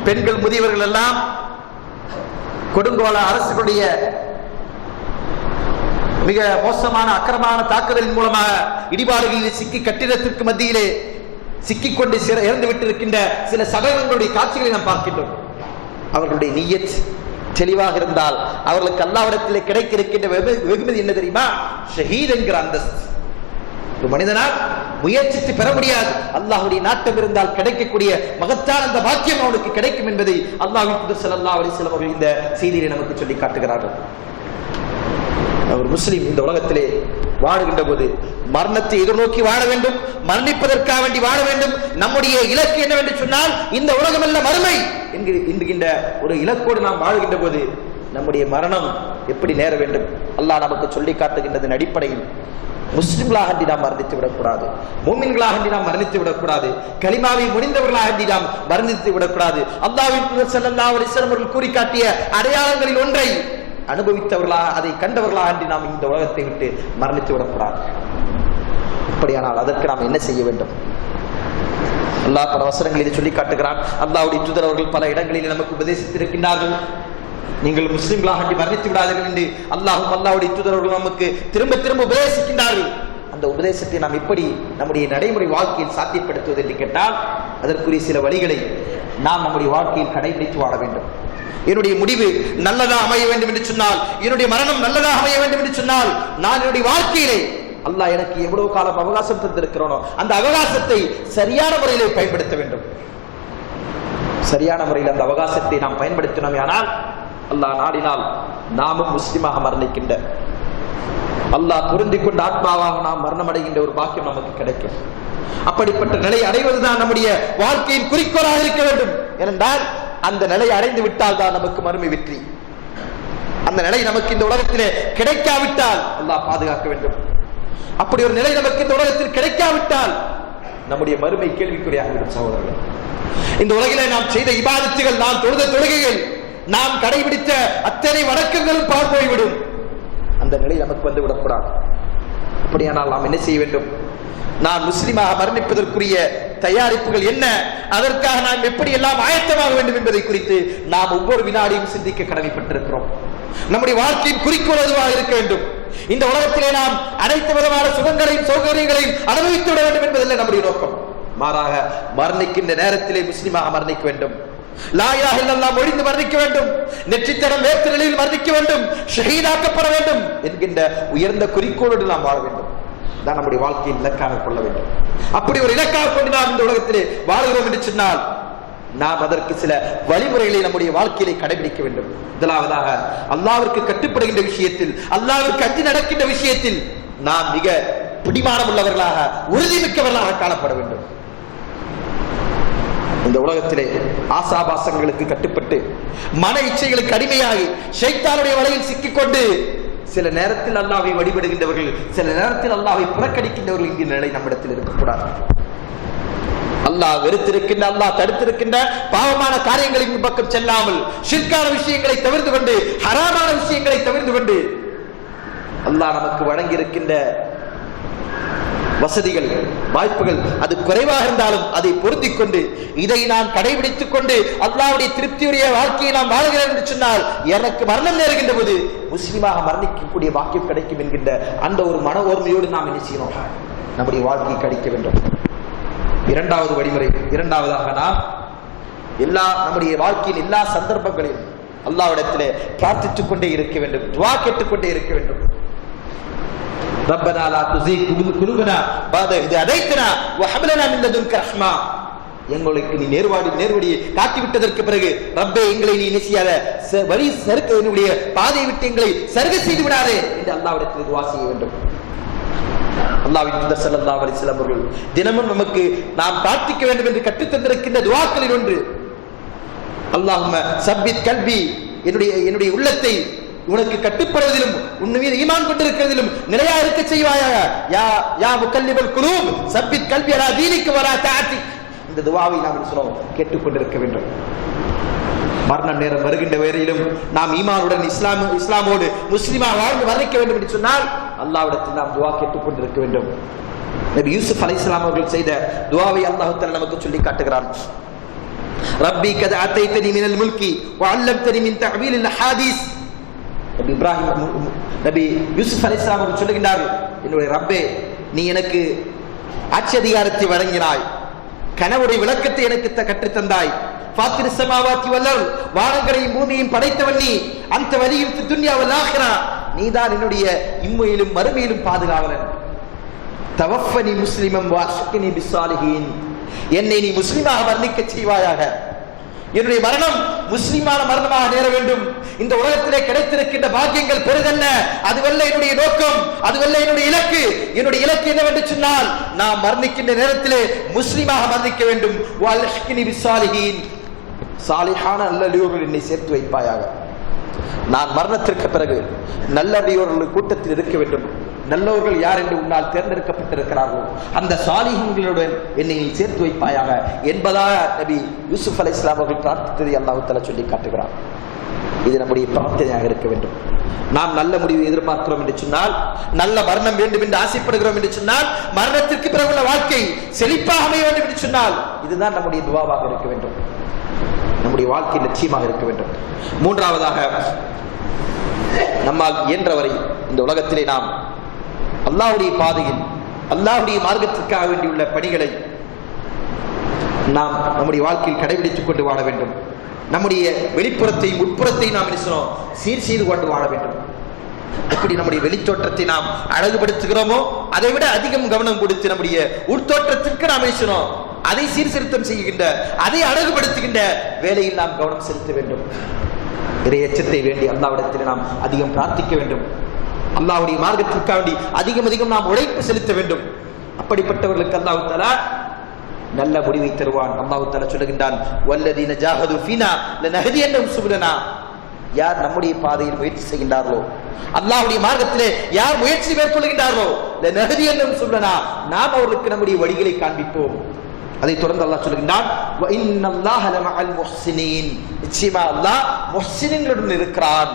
பெண்கள், முதியவர்கள் எல்லாம் கொடுங்கோல அரசுடைய மிக மோசமான அக்கிரமான தாக்குதலின் மூலமாக இடிபாடுகளில் சிக்கி கட்டிடத்திற்கு மத்தியிலே சிக்கிக்கொண்டு இறந்து விட்டிருக்கின்ற சில சகோதரர்களுடைய காட்சிகளை நாம் பார்க்கின்றோம். அவர்களுடைய நியத் தெளிவாக இருந்தால் அவர்களுக்கு அல்லாஹ்விடத்திலே கிடைக்க இருக்கின்ற வெகுமதி என்ன தெரியுமா? ஷஹீத் என்கிற அந்தஸ்து. ஒரு மனிதனால் முயற்சித்து பெற முடியாது, அல்லாஹ்வுடைய நாட்டம் இருந்தால் கிடைக்கக்கூடிய மகத்தான அந்த பாக்கியம் அவனுக்கு கிடைக்கும் என்பதை அல்லாஹ்வின் தூதர் ஸல்லல்லாஹு அலைஹி வஸல்லம் அவர்கள் இந்த செய்தியை நமக்கு சொல்லி காட்டுகிறார்கள். ஒரு முஸ்லிம் இந்த உலகத்திலே வாழுகின்ற போது மரணத்தை எதிர்நோக்கி வாழ வேண்டும், மரணிப்பதற்காக வேண்டி வாழ வேண்டும். நம்முடைய இலக்கு என்னவென்று சொன்னால் இந்த உலகம் அல்ல மறுமை என்கின்ற ஒரு இலக்கோடு நாம் வாழுகின்ற போது நம்முடைய மரணம் எப்படி நேர வேண்டும் அல்லாஹ் நமக்கு சொல்லி காட்டுகின்றதன் அடிப்படையில் முஸ்லிம்களாக நாம் மரணித்து விடக்கூடாது, மூமின்களாக நாம் மரணித்து விடக்கூடாது, கலிமாவை முடிந்தவர்களாக நாம் மரணித்து விடக்கூடாது. அல்லாஹ்வின் தூதர் ஸல்லல்லாஹு அலைஹி வஸல்லம் அவர்கள் கூறி காட்டிய அடையாளங்களில் ஒன்றை அனுபவித்தவர்களாக, அதை கண்டவர்களாக நாம் இந்த உலகத்தை விட்டு மரணித்து விடக்கூடாது. அப்படியானால் அதற்கு நாம் என்ன செய்ய வேண்டும்? அல்லாஹ் பல வசனங்களில் சொல்லி காட்டுகிறான். அல்லாஹ்வுடைய தூதர் அவர்கள் பல இடங்களில் நமக்கு உபதேசித்திருக்கின்றார்கள், நீங்கள் முஸ்லிம்களாக மரணித்து விடாதீர்கள் என்று அல்லாஹ்வும் அல்லாஹ்வுடைய தூதர் அவர்கள் நமக்கு திரும்ப திரும்ப உபதேசிக்கின்றார்கள். அந்த உபதேசத்தை நாம் எப்படி நம்முடைய நடைமுறை வாழ்க்கையில் சாத்தியப்படுத்துவது என்று கேட்டால் அதற்குரிய சில வழிகளை நாம் நம்முடைய வாழ்க்கையில் கடைபிடித்து வாழ வேண்டும். என்னுடைய முடிவு நல்லதாக அமைய வேண்டும் என்று சொன்னால், என்னுடைய மரணம் நல்லதாக அமைய வேண்டும் என்று சொன்னால், நான் என்னுடைய வாழ்க்கையிலே அல்லாஹ் எனக்கு எவ்வளவு காலம் அவகாசம் தந்திருக்கிறோனோ அந்த அவகாசத்தை சரியான முறையிலே பயன்படுத்த வேண்டும். சரியான முறையில் அந்த அவகாசத்தை நாம் பயன்படுத்தினோம் ஆனால் அல்லாஹ் நாடினால் நாமும் முஸ்லிமாக மரணிக்கின்ற, அல்லாஹ் பொருந்திக் கொண்ட ஆத்மாவாக நாம் மரணம் அடைகின்ற ஒரு பாக்கியம் நமக்கு கிடைக்கும். அப்படிப்பட்ட நிலை அடைவதுதான் நம்முடைய வாழ்க்கையின் குறிக்கோளாக இருக்க வேண்டும். ஏனென்றால் அந்த நிலையை அடைந்து விட்டால் தான் நமக்கு மறுமை வெற்றி. அந்த நிலை நமக்கு இந்த உலகத்திலே கிடைக்காவிட்டால் அல்லாஹ் பாதுகாக்க வேண்டும். அப்படி ஒரு நிலை நமக்கு இந்த உலகத்தில் கிடைக்காவிட்டால் நம்முடைய மறுமை கேள்விக்குறியாகிவிடும். சகோதரர்கள், இந்த உலகிலே நாம் செய்த இபாதத்துகள், நாம் தொழுத தொழுகைகள், நாம் கடைபிடித்த அத்தனை வணக்கங்களும் பாழ் போய்விடும். அந்த நிலை நமக்கு வந்து விடக்கூடாது. அப்படியானால் நாம் என்ன செய்ய வேண்டும்? நான் முஸ்லிமாக மரணிப்பதற்குரிய தயாரிப்புகள் என்ன, அதற்காக நாம் எப்படி எல்லாம் ஆயத்தமாக வேண்டும் என்பதை குறித்து நாம் ஒவ்வொரு வினாடியும் சிந்திக்க கடமைப்பட்டிருக்கிறோம். நம்முடைய வாழ்க்கையின் குறிக்கோள் அதுவாக இருக்க வேண்டும். இந்த உலகத்திலே நாம் அனைத்து விதமான சுகங்களையும் சௌகரியங்களையும் அனுபவித்து விட வேண்டும் என்பதில்லை நம்முடைய நோக்கம். மாறாக மரணிக்கின்ற நேரத்திலே முஸ்லிமாக மரணிக்க வேண்டும், லா இலாஹ இல்லல்லாஹ் மொழிந்து மரணிக்க வேண்டும், நெற்றித்தடம் வேர்த்த நிலையில் மரணிக்க வேண்டும், ஷஹீதாக்கப்பட வேண்டும் என்கின்ற உயர்ந்த குறிக்கோளோடு நாம் வாழ வேண்டும். தான் நம்முடைய வாழ்க்கையின் இலக்காக கொள்ள வேண்டும். அப்படி ஒரு இலக்காக கொண்டு நாம் இந்த உலகத்திலே வாழ்கிறோம் என்று சொன்னால் நாம் அதற்கு சில வழிமுறைகளை நம்முடைய வாழ்க்கையிலே கடைபிடிக்க வேண்டும். முதலாவதாக அல்லாஹ்விற்கு கட்டுப்படுகின்ற விஷயத்தில், அல்லாஹ்விற்கு அஞ்சி நடக்கின்ற விஷயத்தில் நாம் மிக பிடிமானம் உள்ளவர்களாக, உறுதிமிக்கவர்களாக காணப்பட வேண்டும். இந்த உலகத்திலே ஆசாபாசங்களுக்கு கட்டுப்பட்டு மன இச்சைகளுக்கு அடிமையாகி ஷைத்தானுடைய வலையில் சிக்கிக்கொண்டு சில நேரத்தில் அல்லாஹ்வை வழிபடுகின்றவர்கள், சில நேரத்தில் அல்லாஹ்வை புறக்கணிக்கின்றவர்கள் என்கிற நிலை நம்மிடத்தில் இருக்கக்கூடாது. அல்லாஹ் வெறுத்திருக்கின்ற, அல்லாஹ் தடுத்திருக்கின்ற பாவமான காரியங்களின் பக்கம் செல்லாமல் ஷிர்கான விஷயங்களை தவிர்த்து கொண்டு, ஹராமான விஷயங்களை தவிர்த்து கொண்டு அல்லாஹ் நமக்கு வழங்கி இருக்கின்ற வசதிகள் வாய்ப்புகள் அது குறைவாக இருந்தாலும் அதை பொருந்திக் கொண்டு இதை நாம் கடைபிடித்துக் கொண்டு அல்லாஹ்வுடைய திருப்தியுடைய வாழ்க்கையை நாம் வாழ்கிறோம் என்று சொன்னால் எனக்கு மரணம் நேருகின்ற போது முஸ்லிமாக மரணிக்கக்கூடிய வாக்கியம் கிடைக்கும் என்கின்ற அந்த ஒரு மன ஓர்மையோடு நாம் என்ன செய்யணும், நம்முடைய வாழ்க்கையை கழிக்க வேண்டும். இரண்டாவது வழிமுறை, இரண்டாவதாக நாம் நம்முடைய வாழ்க்கையில் எல்லா சந்தர்ப்பங்களையும் அல்லாஹ்விடத்திலே பிரார்த்தித்துக் கொண்டே இருக்க வேண்டும், துஆ கேட்டுக்கொண்டே இருக்க வேண்டும். ரப்பனா லா துஸிக் குலூபனா பஅத இத் ஹதைதனா வ ஹப் லனா மின் லதுன்க ரஹ்மா. எங்களுக்கு நீ நேர்வழியை காட்டி விட்டதற்கு பிறகு ரப்பே எங்களை நீ நிசியாத வழி சறுக்கனுடைய பாதையை விட்டு எங்களை சறுக செய்து விடாதே என்று அல்லாஹ்விடத்தில் துஆ செய்ய வேண்டும். அல்லாஹ்வின் தூதர் ஸல்லல்லாஹு அலைஹி வஸல்லம் அவர்கள் தினமும் நமக்கு நாம் பிரார்த்திக்க வேண்டும் என்று கற்றுத் தந்திருக்கின்ற துஆக்களில் ஒன்று, அல்லாஹும்ம சப்பித் கல்பி, என்னுடைய உள்ளத்தை உனக்கு கட்டுப்படுவதிலும் உன் மீது ஈமான் கொண்டிருக்கிறதிலும் நிலையா இருக்க செய்வாயாக. யா முகல்லிபல் குலூப் சப்பித் கல்பி அலா தீனிக வலா தஅதிக். இந்த துஆவை நாம் கேட்டுக்கொண்டிருக்க வேண்டும். மரண நேரம் வருகின்ற வரையிலும் நாம் ஈமானுடன் இஸ்லாமோடு முஸ்லிமாக வாழ்ந்து மரணிக்க வேண்டும் என்று சொன்னால் அல்லாஹ்விடத்தில் நாம் துஆ கேட்டுக்கொண்டிருக்க வேண்டும். நபி யூசுப் அலைஹிஸ்ஸலாம் அவர்கள் செய்த துஆவை அல்லாஹ் தஆலா நமக்கு சொல்லி காட்டுகிறான். ரப்பி கத் ஆதைதனி மினல் முல்கி வ அல்லம்தனி மின் தஅவீலில் ஹதீஸ். நபி யூசுப் அலைஹிஸ்ஸலாம் அவர்கள் சொல்லுகிறார்கள், என்னுடைய ரப்பே நீ எனக்கு ஆட்சி அதிகாரத்தை வழங்கினாய், கனவுடைய விளக்கத்தை எனக்கு கற்றுத் தந்தாய், ஃபாத்திர் ஸமாவாத்தி வல் அர்த் வானங்களையும் பூமியையும் படைத்தவன் நீ, அந்த வலியும் துன்யா வல் ஆখিরা நீதான் என்னுடைய இம்மையிலும் மறுமையிலும் பாதுகாவலன். தவஃபனி முஸ்லிமன் வஅல்ஹிக்னி பிஸ்ஸாலிஹீன். என்னை நீ முஸ்லிமாக மரணிக்க செய்வாயாக. என்னுடைய மரணம் முஸ்லிமான மரணமாக நேர வேண்டும். இந்த உலகத்திலே கிடைத்திருக்கின்ற பாக்கியங்கள் பெரிதல்ல, அதுவல்ல என்னுடைய நோக்கம், அதுவல்ல என்னுடைய இலக்கு. என்னுடைய இலக்கு என்னவென்று சொன்னால் நாம் மரணிக்கின்ற நேரத்திலே முஸ்லிமாக மரணிக்க வேண்டும். வஅல்ஹிக்னி பிஸ்ஸாலிஹீன், சாலிஹான நல்லடியோர்கள் என்னை சேர்த்து வைப்பாயாக. நான் மரணத்திற்கு பிறகு நல்லடியோர்கள் கூட்டத்தில் இருக்க வேண்டும். நல்லவர்கள் யார் என்று உன்னால் தேர்ந்தெடுக்கப்பட்டிருக்கிறார்களோ அந்த சாலிஹீன்களுடன் என்னை நீ சேர்த்து வைப்பாயாக என்பதாக நபி யூசுப் அலைஹிஸ்ஸலாம் அவர்கள் பிரார்த்தித்ததை அல்லாஹ் தஆலா சொல்லி காட்டுகிறார். இது நம்முடைய பிரார்த்தனையாக இருக்க வேண்டும். நாம் நல்ல முடிவை எதிர்பார்க்கிறோம் என்று சொன்னால், நல்ல மரணம் வேண்டும் என்று ஆசைப்படுகிறோம் என்று சொன்னால், மரணத்திற்கு பிறகுள்ள வாழ்க்கை செழிப்பாக அமைய வேண்டும் என்று சொன்னால் இதுதான் நம்முடைய துஆவாக இருக்க வேண்டும், நம்முடைய வாழ்க்கை லட்சியமாக இருக்க வேண்டும். மூன்றாவதாக, நம்மால் இயன்றவரை இந்த உலகத்திலே நாம் அல்லாஹ்வுடைய பாதையில் அல்லாஹ்வுடைய மார்க்கத்திற்காக வேண்டியுள்ள பணிகளை நாம் நம்முடைய வாழ்க்கையில் கடைபிடித்துக் கொண்டு வாழ வேண்டும். நம்முடைய வெளிப்புறத்தையும் உட்புறத்தையும் நாம் சீர் செய்து கொண்டு வாழ வேண்டும். எப்படி நம்முடைய வெளித்தோற்றத்தை நாம் அழகுபடுத்துகிறோமோ அதை விட அதிகம் கவனம் கொடுத்து நம்முடைய உட்தோற்றத்திற்கு நாம் அதை சீர்திருத்தம் செய்கின்ற, அதை அழகுபடுத்துகின்ற வேலையில் நாம் கவனம் செலுத்த வேண்டும். இறையச்சத்தை வேண்டி அல்லாஹ்விடத்தில் நாம் அதிகம் பிரார்த்திக்க வேண்டும். அல்லாஹ்வுடைய மார்க்கத்திற்காக வேண்டி அதிகம் நாம் உழைப்பு செலுத்த வேண்டும். அப்படிப்பட்டவர்களுக்கு அல்லாஹ் தஆலா நல்ல முடிவை தருவான். அல்லாஹ் தஆலா சொல்லுகின்றான், வல்லதீன ஜாஹது ஃபீனா லனஹதியன்னஹும் சுபுலனா. யார் நம்முடைய பாதையில் முயற்சி செய்கின்றார்களோ, அல்லாஹ்வுடைய மார்க்கத்திலே யார் முயற்சி மேற்கொள்கின்றார்களோ, லனஹதியன்னஹும் சுபுலனா, நாம் அவர்களுக்கு நம்முடைய வழிகளை காண்பிப்போம். அதை தொடர்ந்து அல்லாஹ் சொல்லுகின்றான், வ இன்னல்லாஹ லமஅல் முஹ்ஸினீன். நிச்சயமாக அல்லாஹ் முஹ்ஸினீன்களுடன் இருக்கிறான்.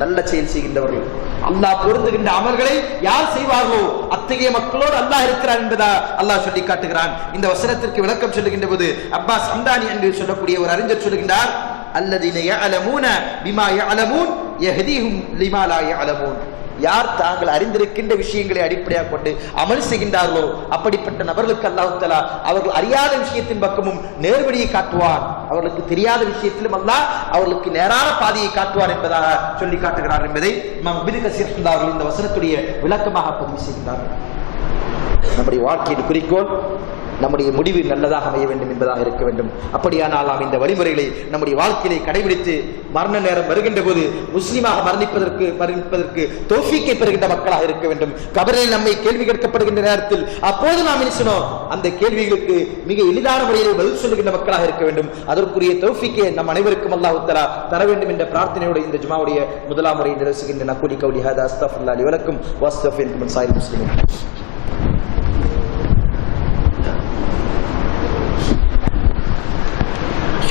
நல்ல செயல் செய்கின்றவர்கள், அல்லாஹ் பொருந்துகின்ற அமல்களை யார் செய்வார்களோ அத்தகைய மக்களோடு அல்லாஹ் இருக்கிறான் என்பதா அல்லாஹ் சொல்லி காட்டுகிறான். இந்த வசனத்திற்கு விளக்கம் சொல்லுகின்ற போது அப்பாஸ் ஹம்தானி என்று சொல்லக்கூடிய ஒரு அறிஞர் சொல்லுகின்றார், அல்லதீன யஅலமூன பிமா யஅலமூன் யஹ்தீஹும் லிமா லா யஅலமூன். யார் தாங்கள் அறிந்திருக்கின்ற விஷயங்களை அடிப்படையாக கொண்டு அமல் செய்கின்றார்களோ அப்படிப்பட்ட நபர்களுக்கு அல்லாஹ் தஆலா அவர்கள் அறியாத விஷயத்தின் பக்கமும் நேர்வழியை காட்டுவார், அவர்களுக்கு தெரியாத விஷயத்திலும் அல்லாஹ் அவர்களுக்கு நேரான பாதையை காட்டுவார் என்பதாக சொல்லி காட்டுகிறார் என்பதை இமாம் இப்னு கஸீர் அவர்கள் இந்த வசனத்துடைய விளக்கமாக பதிவு செய்கிறார்கள். நம்முடைய வாழ்க்கையின் குறிக்கோள் நம்முடைய முடிவு நல்லதாக அமைய வேண்டும் என்பதாக இருக்க வேண்டும். அப்படியானால் நாம் இந்த வழிமுறைகளை நம்முடைய வாழ்க்கையை கடைபிடித்து மரண நேரம் வருகின்ற போது முஸ்லிமாக மரணிப்பதற்கு தௌஃபீக்கை பெறுகின்ற மக்களாக இருக்க வேண்டும். கபரில் நம்மை கேள்வி கேட்கப்படுகின்ற நேரத்தில் அப்போது நாம் அந்த கேள்விகளுக்கு மிக எளிதான முறையில் பதில் சொல்லுகின்ற மக்களாக இருக்க வேண்டும். அதற்குரிய தௌஃபீக்கை நம் அனைவருக்கும் அல்லாஹ் தஆலா தர வேண்டும் என்ற பிரார்த்தனையோடு இந்த ஜுமாவுடைய முதலாம் முறையை நிறைவேற்றுகின்ற நகூலி கௌலி ஹாதா அஸ்தக்ஃபிருல்லாஹி லி வ லக்கும் வ அஸ்தக்ஃபிருக்கும் மின் ஸாயிரில் முஸ்லிமீன்.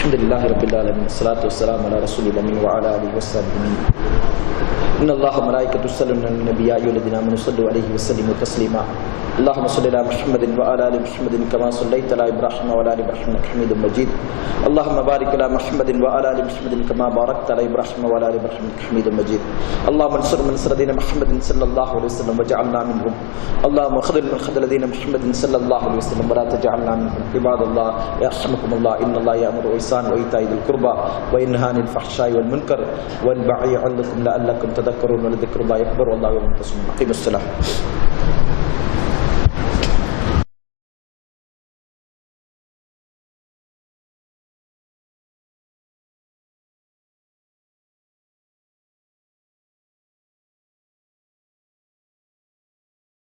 الحمد لله رب العالمين، الصلاة والسلام على رسول الله وعلى آله وصحبه. إن الله وملائكته يصلون على النبي يا أيها الذين آمنوا صلوا عليه وسلموا تسليما اللهم صل على محمد وعلى آل محمد كما صليت على إبراهيم وعلى آل إبراهيم إنك حميد مجيد اللهم بارك على محمد وعلى آل محمد كما باركت على إبراهيم وعلى آل إبراهيم إنك حميد مجيد اللهم انصر من نصر دين محمد صلى الله عليه وسلم وجعلنا منهم اللهم خذل من خذل دين محمد صلى الله عليه وسلم ولا تجعلنا منهم عباد الله يرحمكم الله إن الله يأمر بالإحسان وإيتاء ذي القربى وينهى عن الفحشاء والمنكر والبغي يعظكم لعلكم تذكرون ولذكر الله أكبر والله يعلم ما تصنعون أقيموا الصلاة